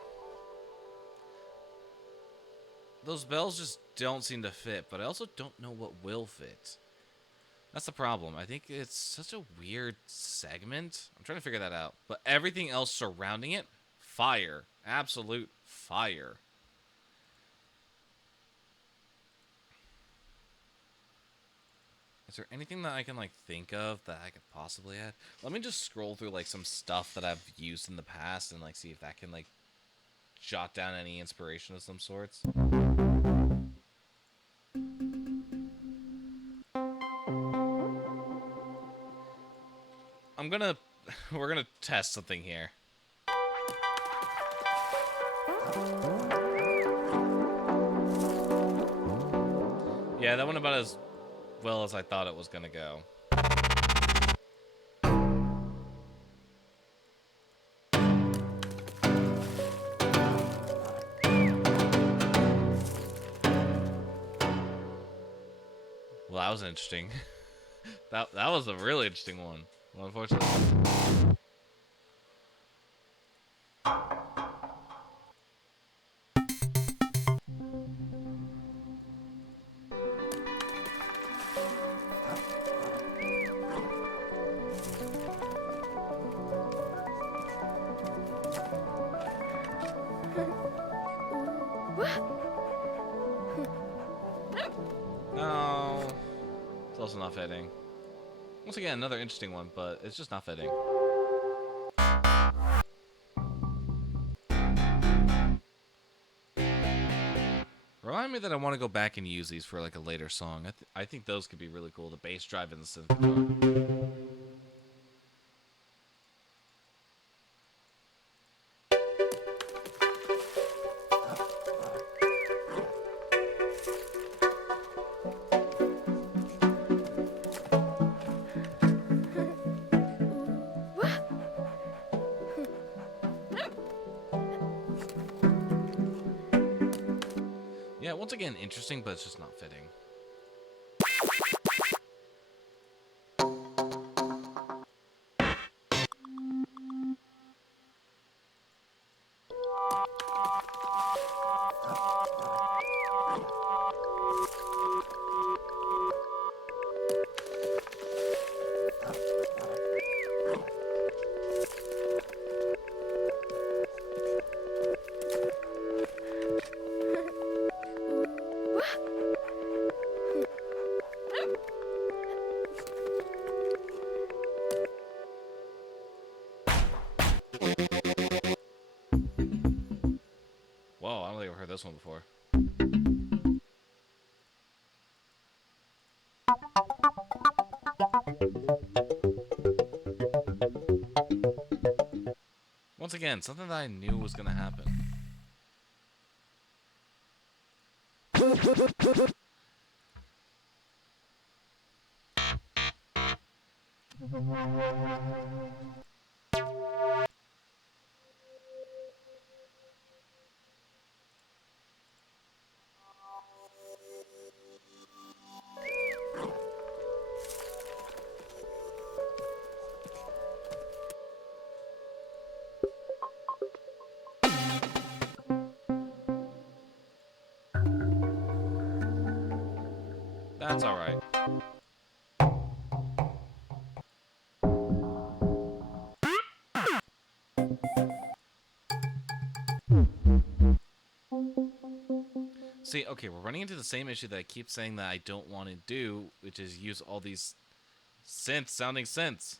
Those bells just don't seem to fit, but I also don't know what will fit. That's the problem. I think it's such a weird segment. I'm trying to figure that out. But everything else surrounding it, fire. Absolute fire. Is there anything that I can like think of that I could possibly add? Let me just scroll through like some stuff that I've used in the past and like see if that can like jot down any inspiration of some sorts. I'm gonna we're gonna test something here. Yeah, that went about as well as I thought it was gonna go. Well, that was interesting. that was a really interesting one. Well, unfortunately. No. It's also not fitting. Once again, another interesting one, but it's just not fitting. Remind me that I want to go back and use these for like a later song. I think those could be really cool. The bass drive and the synth guitar. Yeah, once again, interesting, but it's just not fitting. Whoa, I don't think I've heard this one before. Once again, something that I knew was gonna happen. That's alright. See, okay, we're running into the same issue that I keep saying that I don't want to do, which is use all these sounding synths.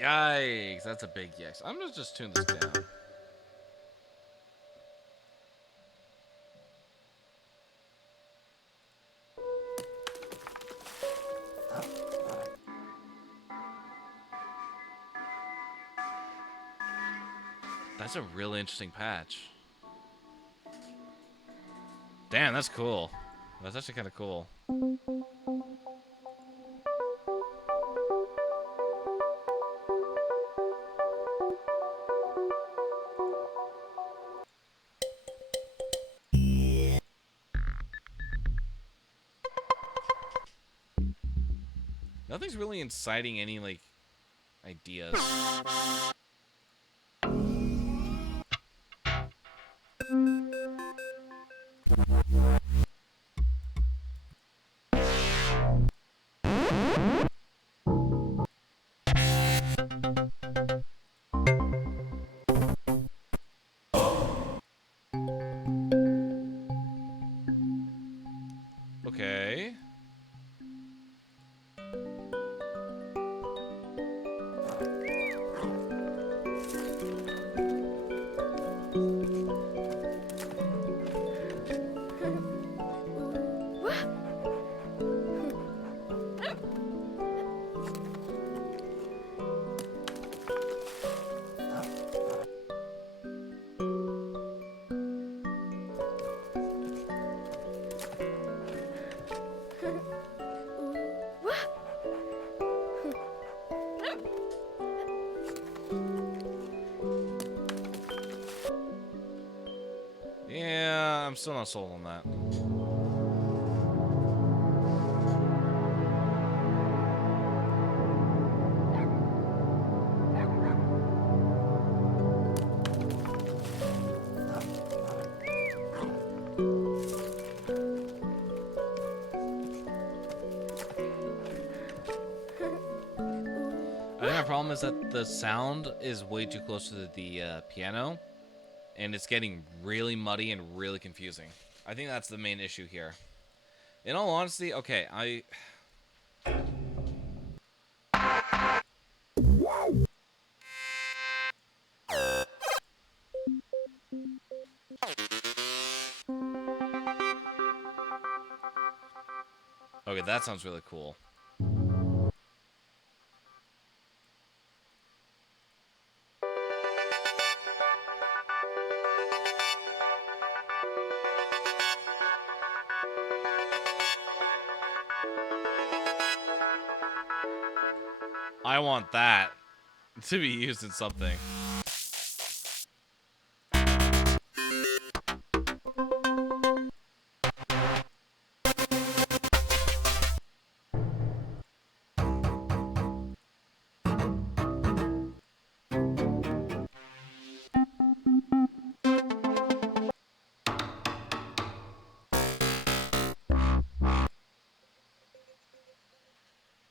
Yikes, that's a big yikes. I'm gonna just tune this down. That's a really interesting patch. Damn, that's cool. That's actually kind of cool. Nothing's really inciting any, like, ideas. Okay. Yeah, I'm still not sold on that. I think my problem is that the sound is way too close to the piano, and it's getting really muddy and really confusing. I think that's the main issue here. In all honesty, okay, Okay, that sounds really cool. I want that to be used in something.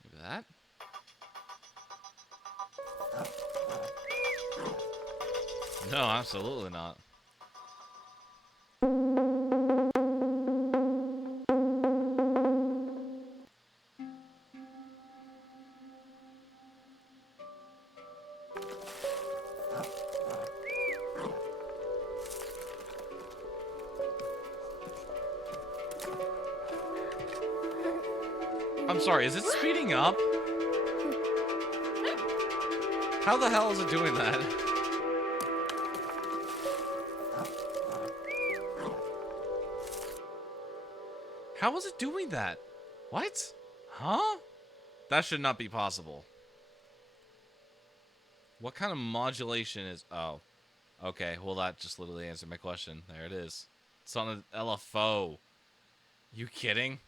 Maybe that? No, absolutely not. I'm sorry, is it speeding up? How the hell is it doing that? How is it doing that? What? Huh? That should not be possible. What kind of modulation is... Oh. Okay, well that just literally answered my question. There it is. It's on an LFO. You kidding?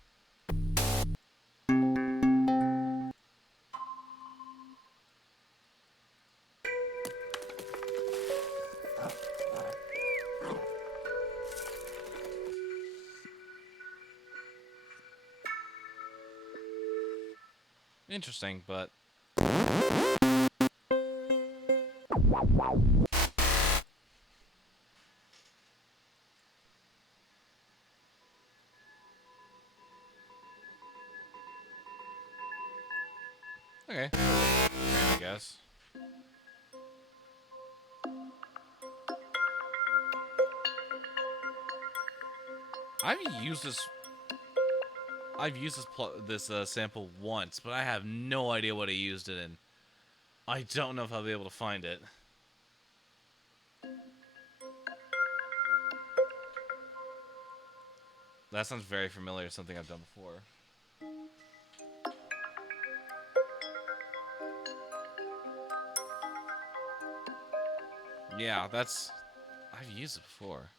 Interesting, but... Okay. I guess. I've used this... I've used this sample once, but I have no idea what I used it in. I don't know if I'll be able to find it. That sounds very familiar, something I've done before. Yeah, that's... I've used it before.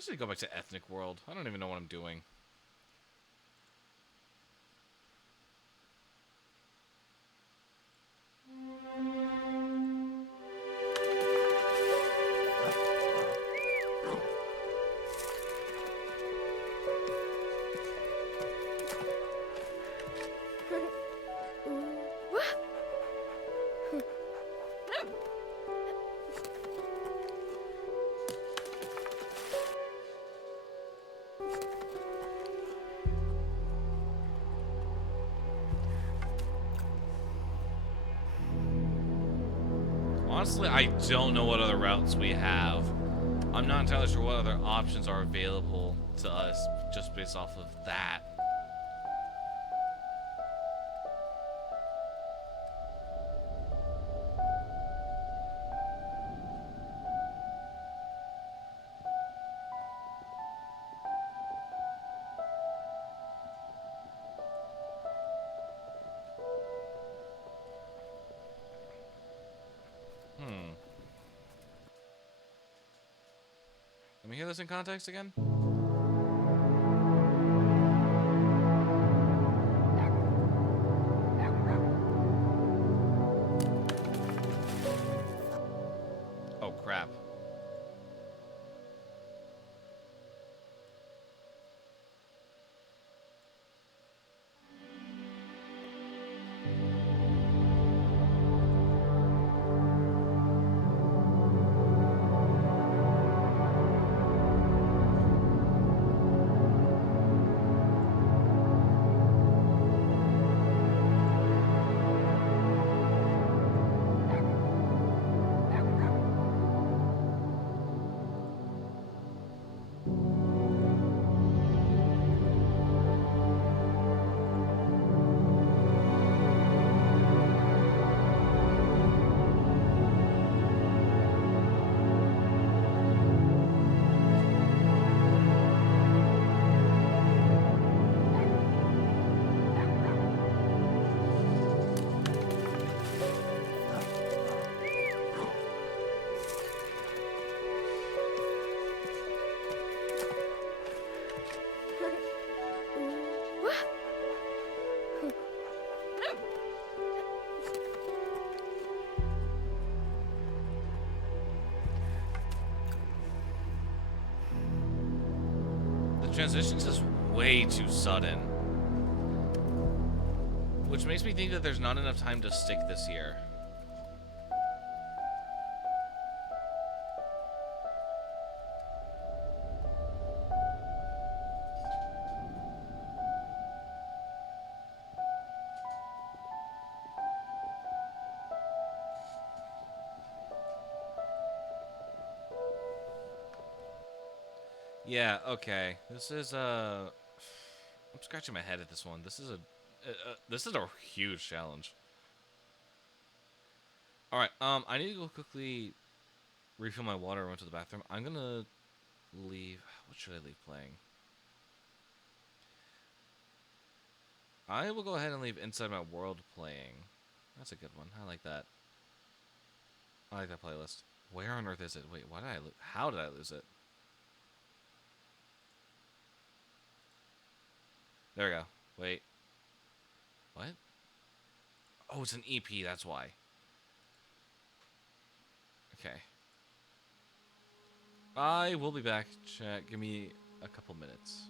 I should go back to Ethnic World. I don't even know what I'm doing. Honestly, I don't know what other routes we have. I'm not entirely sure what other options are available to us just based off of that. Let me hear this in context again. Oh, crap. The transition's just way too sudden. Which makes me think that there's not enough time to stick this here. Yeah, okay. This is I'm scratching my head at this one. This is a huge challenge. All right, I need to go quickly refill my water and run to the bathroom. I'm going to leave. What should I leave playing? I will go ahead and leave Inside My World playing. That's a good one. I like that. I like that playlist. Where on earth is it? Wait, why did I lose? How did I lose it? There we go. Wait. What? Oh, it's an EP, that's why. Okay. I will be back. Chat. Give me a couple minutes.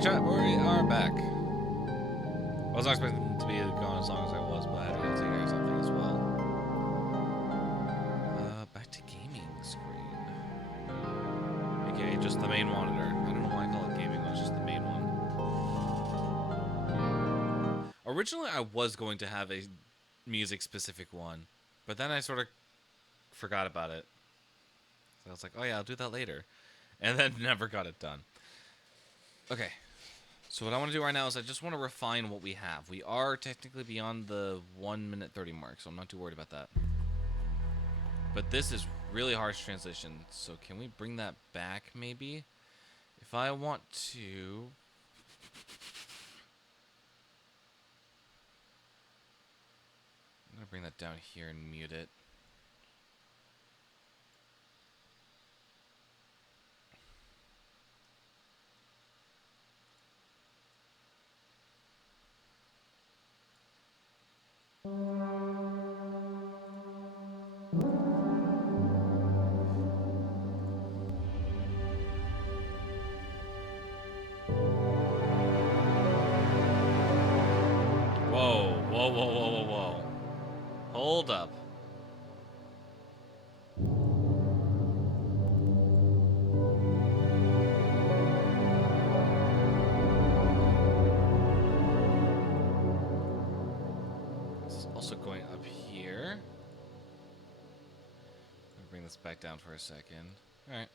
Alright, chat, we are back. I was not expecting to be going as long as I was, but I had to go take care of something as well. Back to gaming screen. AKA just the main monitor. I don't know why I call it gaming, it's just the main one. Originally, I was going to have a music-specific one, but then I sort of forgot about it. So I was like, oh yeah, I'll do that later. And then never got it done. Okay. So what I want to do right now is I just want to refine what we have. We are technically beyond the 1 minute 30 mark, so I'm not too worried about that. But this is really harsh transition, so can we bring that back maybe? If I want to... I'm going to bring that down here and mute it. Whoa, whoa, whoa, whoa, whoa, whoa. Hold up. This is also going up here. Let me bring this back down for a second. Alright.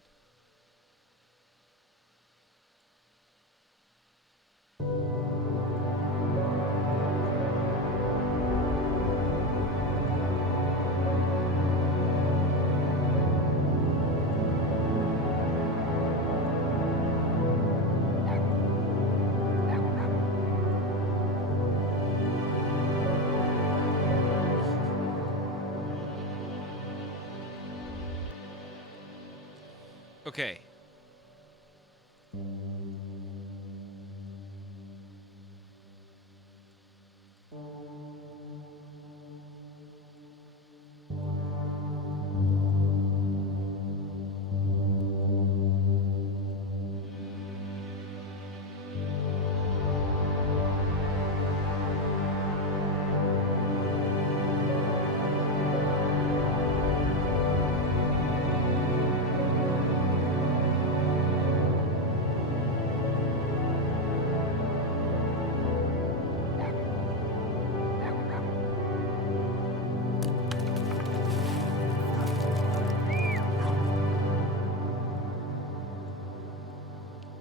Okay.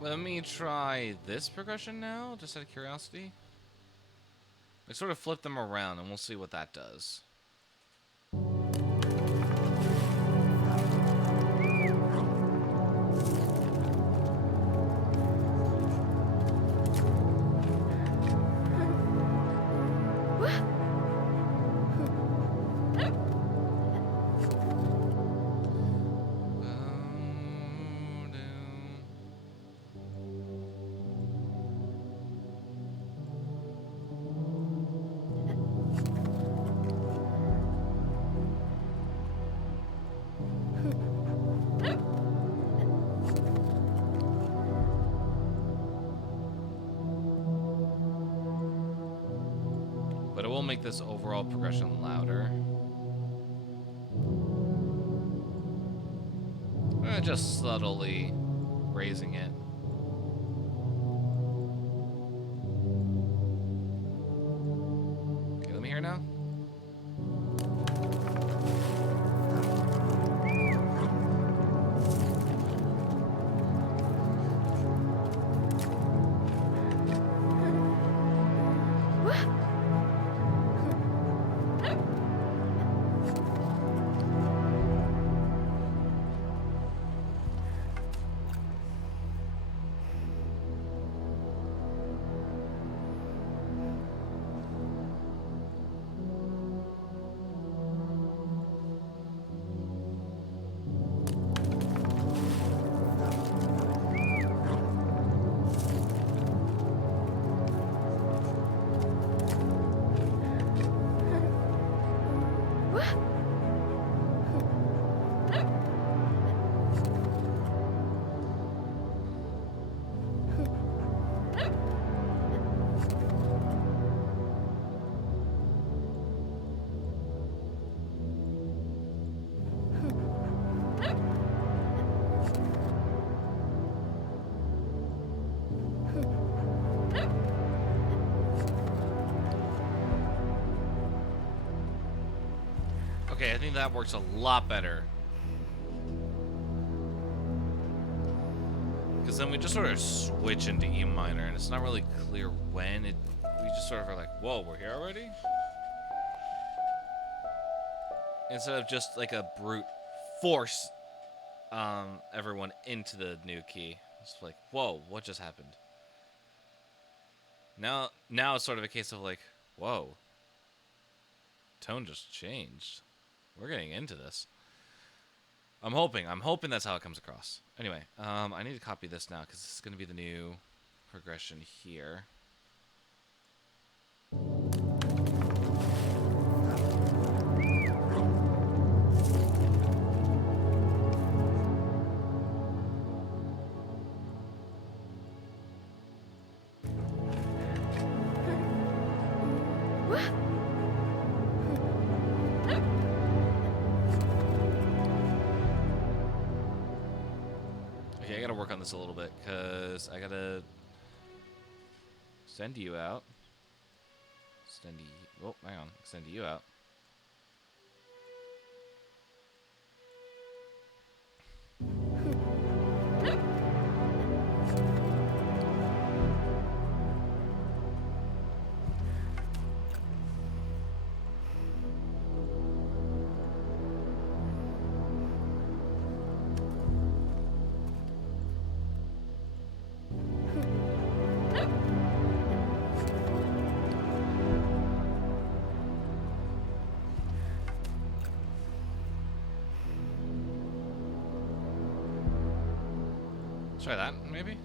Let me try this progression now, just out of curiosity. I sort of flip them around, and we'll see what that does. But it will make this overall progression louder. Just subtly raising it. Okay, let me hear now. Okay, I think that works a lot better. Because then we just sort of switch into E minor, and it's not really clear when it. We just sort of are like, whoa, we're here already? Instead of just like a brute force everyone into the new key. It's like, whoa, what just happened? Now it's sort of a case of like, whoa, tone just changed. We're getting into this. I'm hoping that's how it comes across. Anyway, I need to copy this now because this is going to be the new progression here. Okay, I gotta work on this a little bit because I gotta send you out. Oh, hang on. Send you out. Try that, maybe?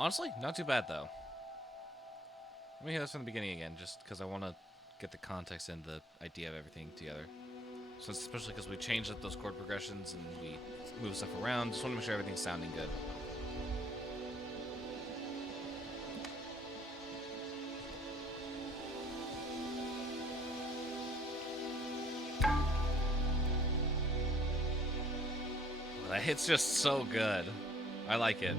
Honestly, not too bad, though. Let me hear this from the beginning again, just because I want to get the context and the idea of everything together. So especially because we changed up those chord progressions and we move stuff around. Just want to make sure everything's sounding good. That hit's just so good. I like it.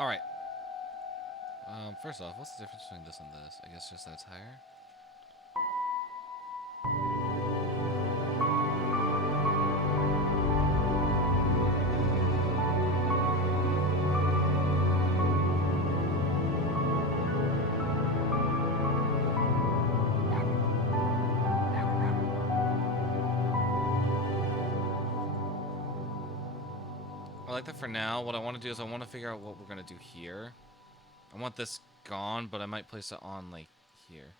Alright. First off, what's the difference between this and this? I guess just that's higher. I like that for now. What I want to do is I want to figure out what we're going to do here. I want this gone, but I might place it on, like, here.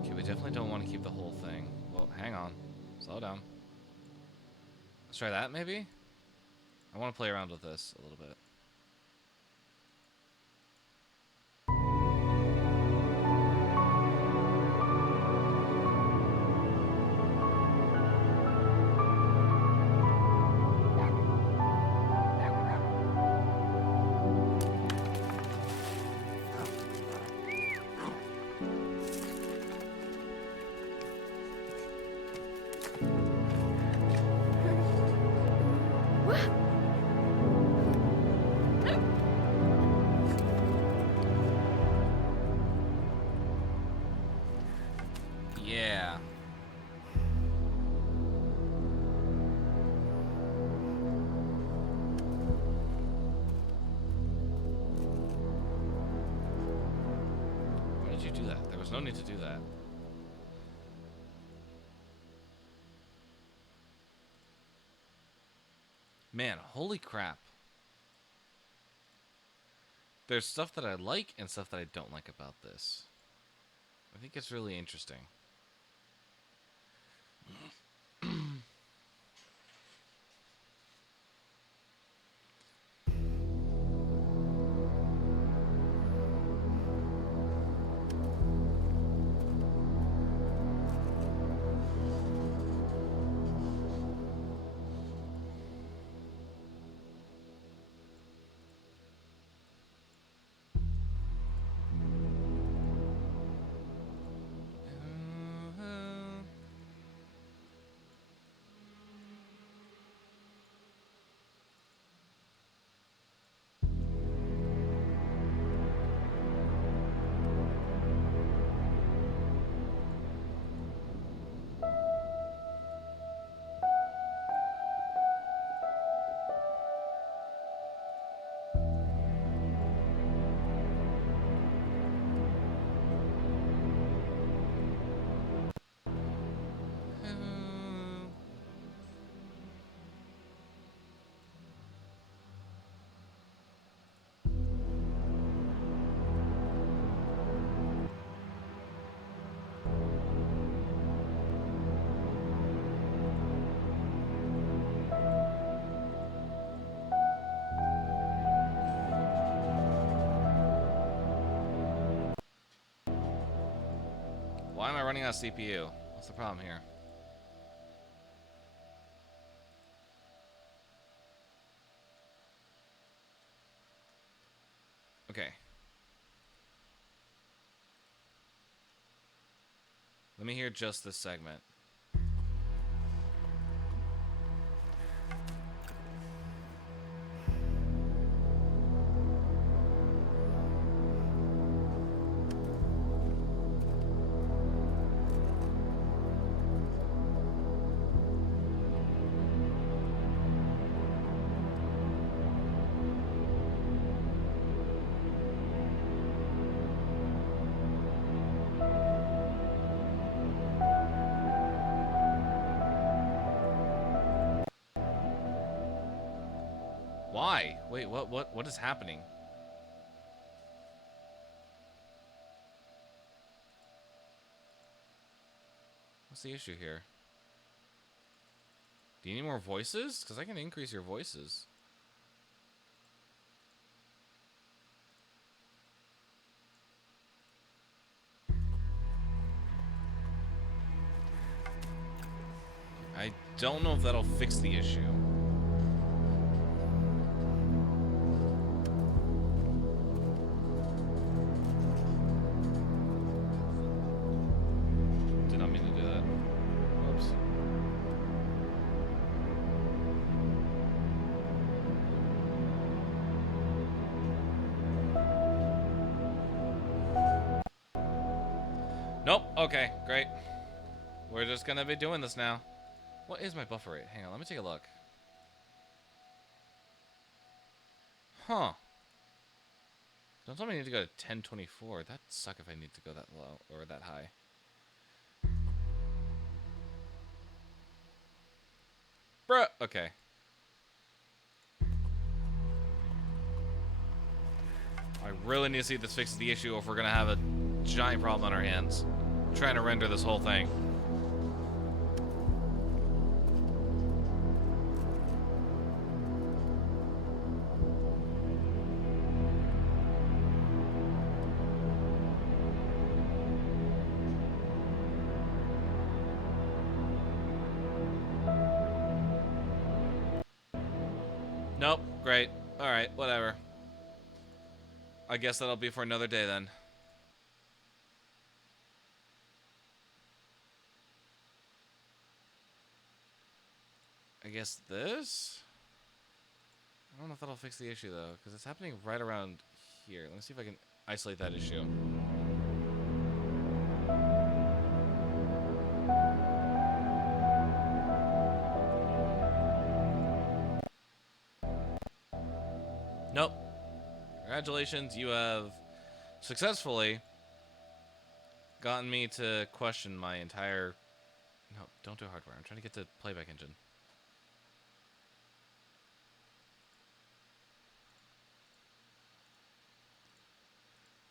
Okay, we definitely don't want to keep the whole thing. Well, hang on. Slow down. Let's try that, maybe? I want to play around with this a little bit. did you do that? There was no need to do that. Man, holy crap. There's stuff that I like and stuff that I don't like about this. I think it's really interesting. Why am I running out of CPU? What's the problem here? Okay. Let me hear just this segment. Why? Wait, what is happening? What's the issue here? Do you need more voices? Because I can increase your voices. I don't know if that'll fix the issue. Did not mean to do that. Whoops. Nope. Okay, great. We're just gonna be doing this now. What is my buffer rate? Hang on, let me take a look. Huh. Don't tell me I need to go to 1024. That'd suck if I need to go that low or that high. Bruh. Okay. I really need to see if this fixes the issue, or if we're gonna have a giant problem on our hands trying to render this whole thing. Nope. Great. Alright, whatever. I guess that'll be for another day then. I guess this? I don't know if that'll fix the issue though, because it's happening right around here. Let me see if I can isolate that issue. Nope. Congratulations, you have successfully gotten me to question my entire... No, don't do hardware. I'm trying to get to playback engine.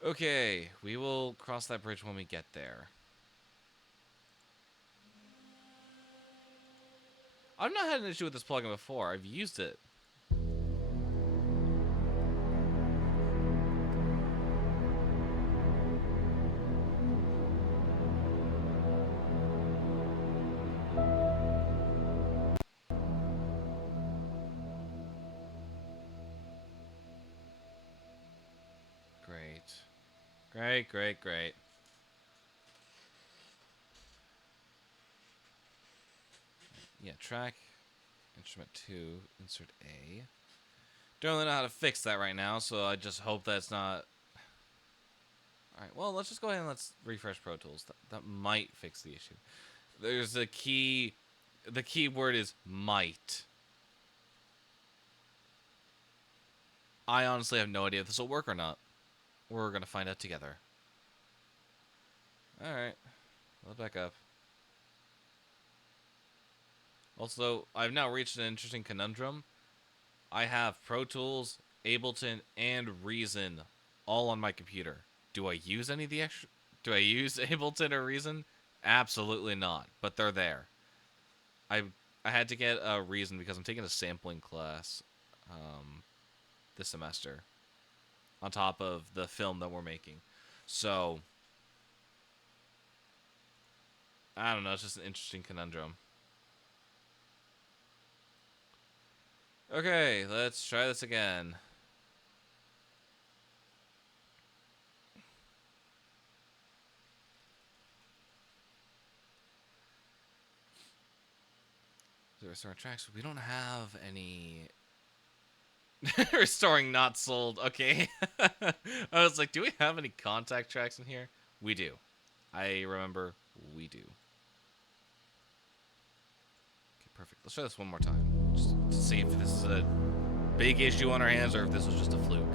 Okay, we will cross that bridge when we get there. I've not had an issue with this plugin before. I've used it. Great. Great, great, great. Yeah, track, instrument 2, insert A. Don't really know how to fix that right now, so I just hope that's not... Alright, well, let's just go ahead and let's refresh Pro Tools. That might fix the issue. There's a key... The key word is might. I honestly have no idea if this will work or not. We're going to find out together. Alright. Load back up. Also, I've now reached an interesting conundrum. I have Pro Tools, Ableton, and Reason all on my computer. Do I use any of the extra... Do I use Ableton or Reason? Absolutely not, but they're there. I had to get a Reason because I'm taking a sampling class this semester on top of the film that we're making. So, I don't know, it's just an interesting conundrum. Okay, let's try this again. Restore tracks. We don't have any... Restoring not sold. Okay. I was like, do we have any contact tracks in here? We do. I remember we do. Okay, perfect. Let's try this one more time. Just to see if this is a big issue on our hands or if this was just a fluke.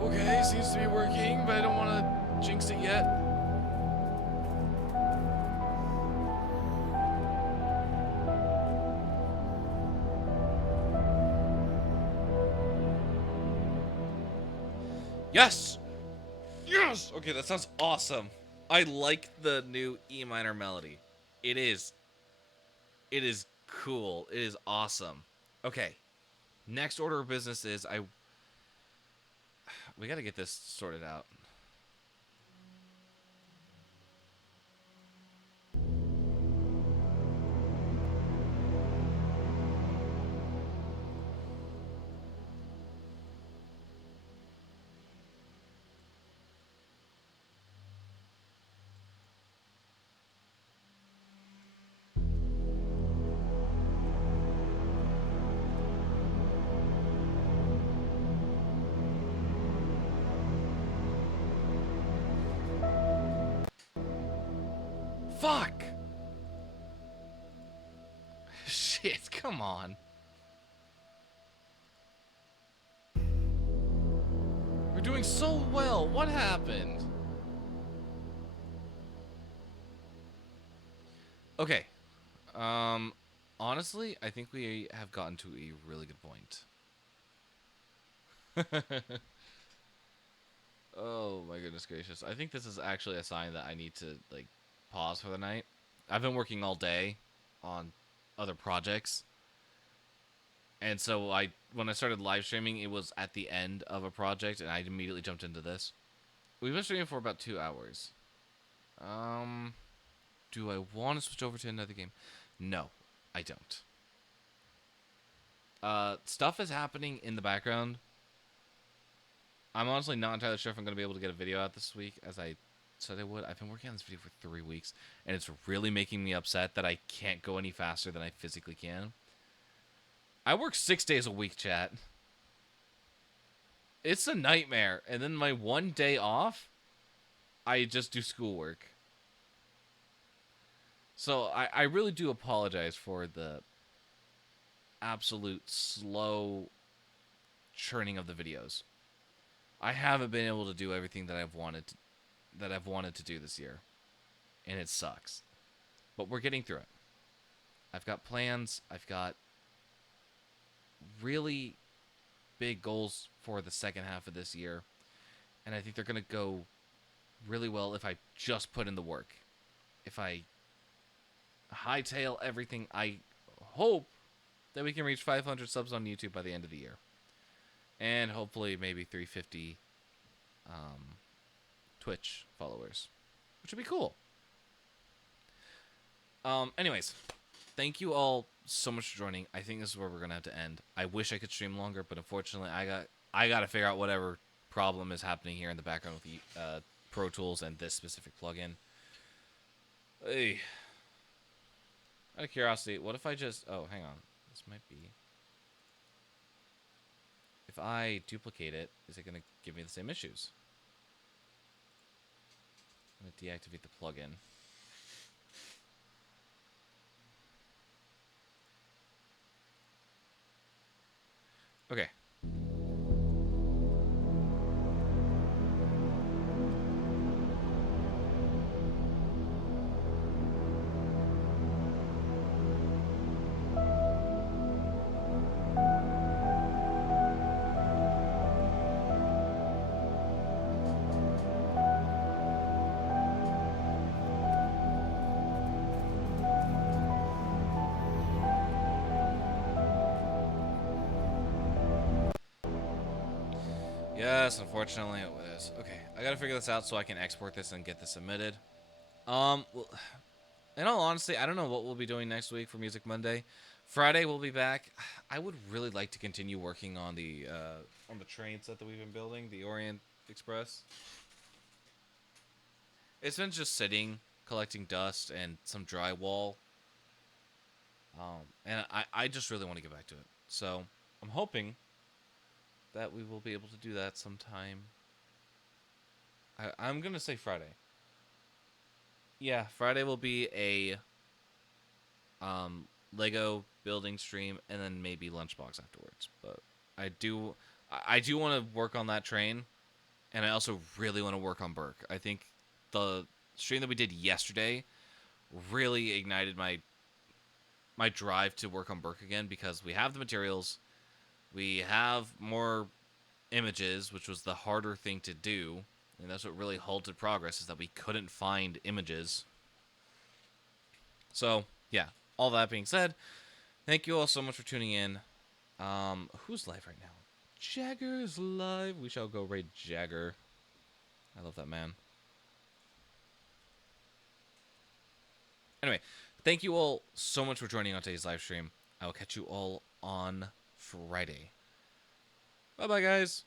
Okay, seems to be working, but I don't want to jinx it yet. Yes! Yes! Okay, that sounds awesome. I like the new E minor melody. It is cool. It is awesome. Okay. Next order of business is we got to get this sorted out. Fuck! Shit, come on. We're doing so well. What happened? Okay. Honestly, I think we have gotten to a really good point. Oh my goodness gracious. I think this is actually a sign that I need to, like, pause for the night. I've been working all day on other projects. And so when I started live streaming, it was at the end of a project and I immediately jumped into this. We've been streaming for about 2 hours. Do I want to switch over to another game? No, I don't. Stuff is happening in the background. I'm honestly not entirely sure if I'm going to be able to get a video out this week, as I said I would. I've been working on this video for 3 weeks, and it's really making me upset that I can't go any faster than I physically can. I work 6 days a week, chat. It's a nightmare. And then my one day off, I just do schoolwork. So I really do apologize for the absolute slow churning of the videos. I haven't been able to do everything that I've wanted to do this year, and it sucks. But we're getting through it. I've got plans. I've got really big goals for the second half of this year, and I think they're going to go really well if I just put in the work. If I hightail everything, I hope that we can reach 500 subs on YouTube by the end of the year. And hopefully maybe 350 Twitch followers, which would be cool. Anyways, thank you all so much for joining. I think this is where we're gonna have to end. I wish I could stream longer, but unfortunately, I got to figure out whatever problem is happening here in the background with the Pro Tools and this specific plugin. Hey, out of curiosity, what if I just? Oh, hang on. This might be. If I duplicate it, is it gonna give me the same issues? I'm gonna deactivate the plugin. Okay. Yes, unfortunately it was. Okay, I gotta figure this out so I can export this and get this submitted. Well, in all honesty, I don't know what we'll be doing next week for Music Monday. Friday we'll be back. I would really like to continue working on the train set that we've been building, the Orient Express. It's been just sitting, collecting dust and some drywall. And I just really want to get back to it. So I'm hoping that we will be able to do that sometime. I'm gonna say Friday. Yeah, Friday will be a Lego building stream, and then maybe Lunchbox afterwards. But I do want to work on that train, and I also really want to work on Burke. I think the stream that we did yesterday really ignited my drive to work on Burke again, because we have the materials, we have more images, which was the harder thing to do, and that's what really halted progress, is that we couldn't find images. So yeah, all that being said, thank you all so much for tuning in. Who's live right now? Jagger's live. We shall go raid Jagger. I love that man. Anyway, thank you all so much for joining on today's live stream. I will catch you all on Friday. Bye bye, guys.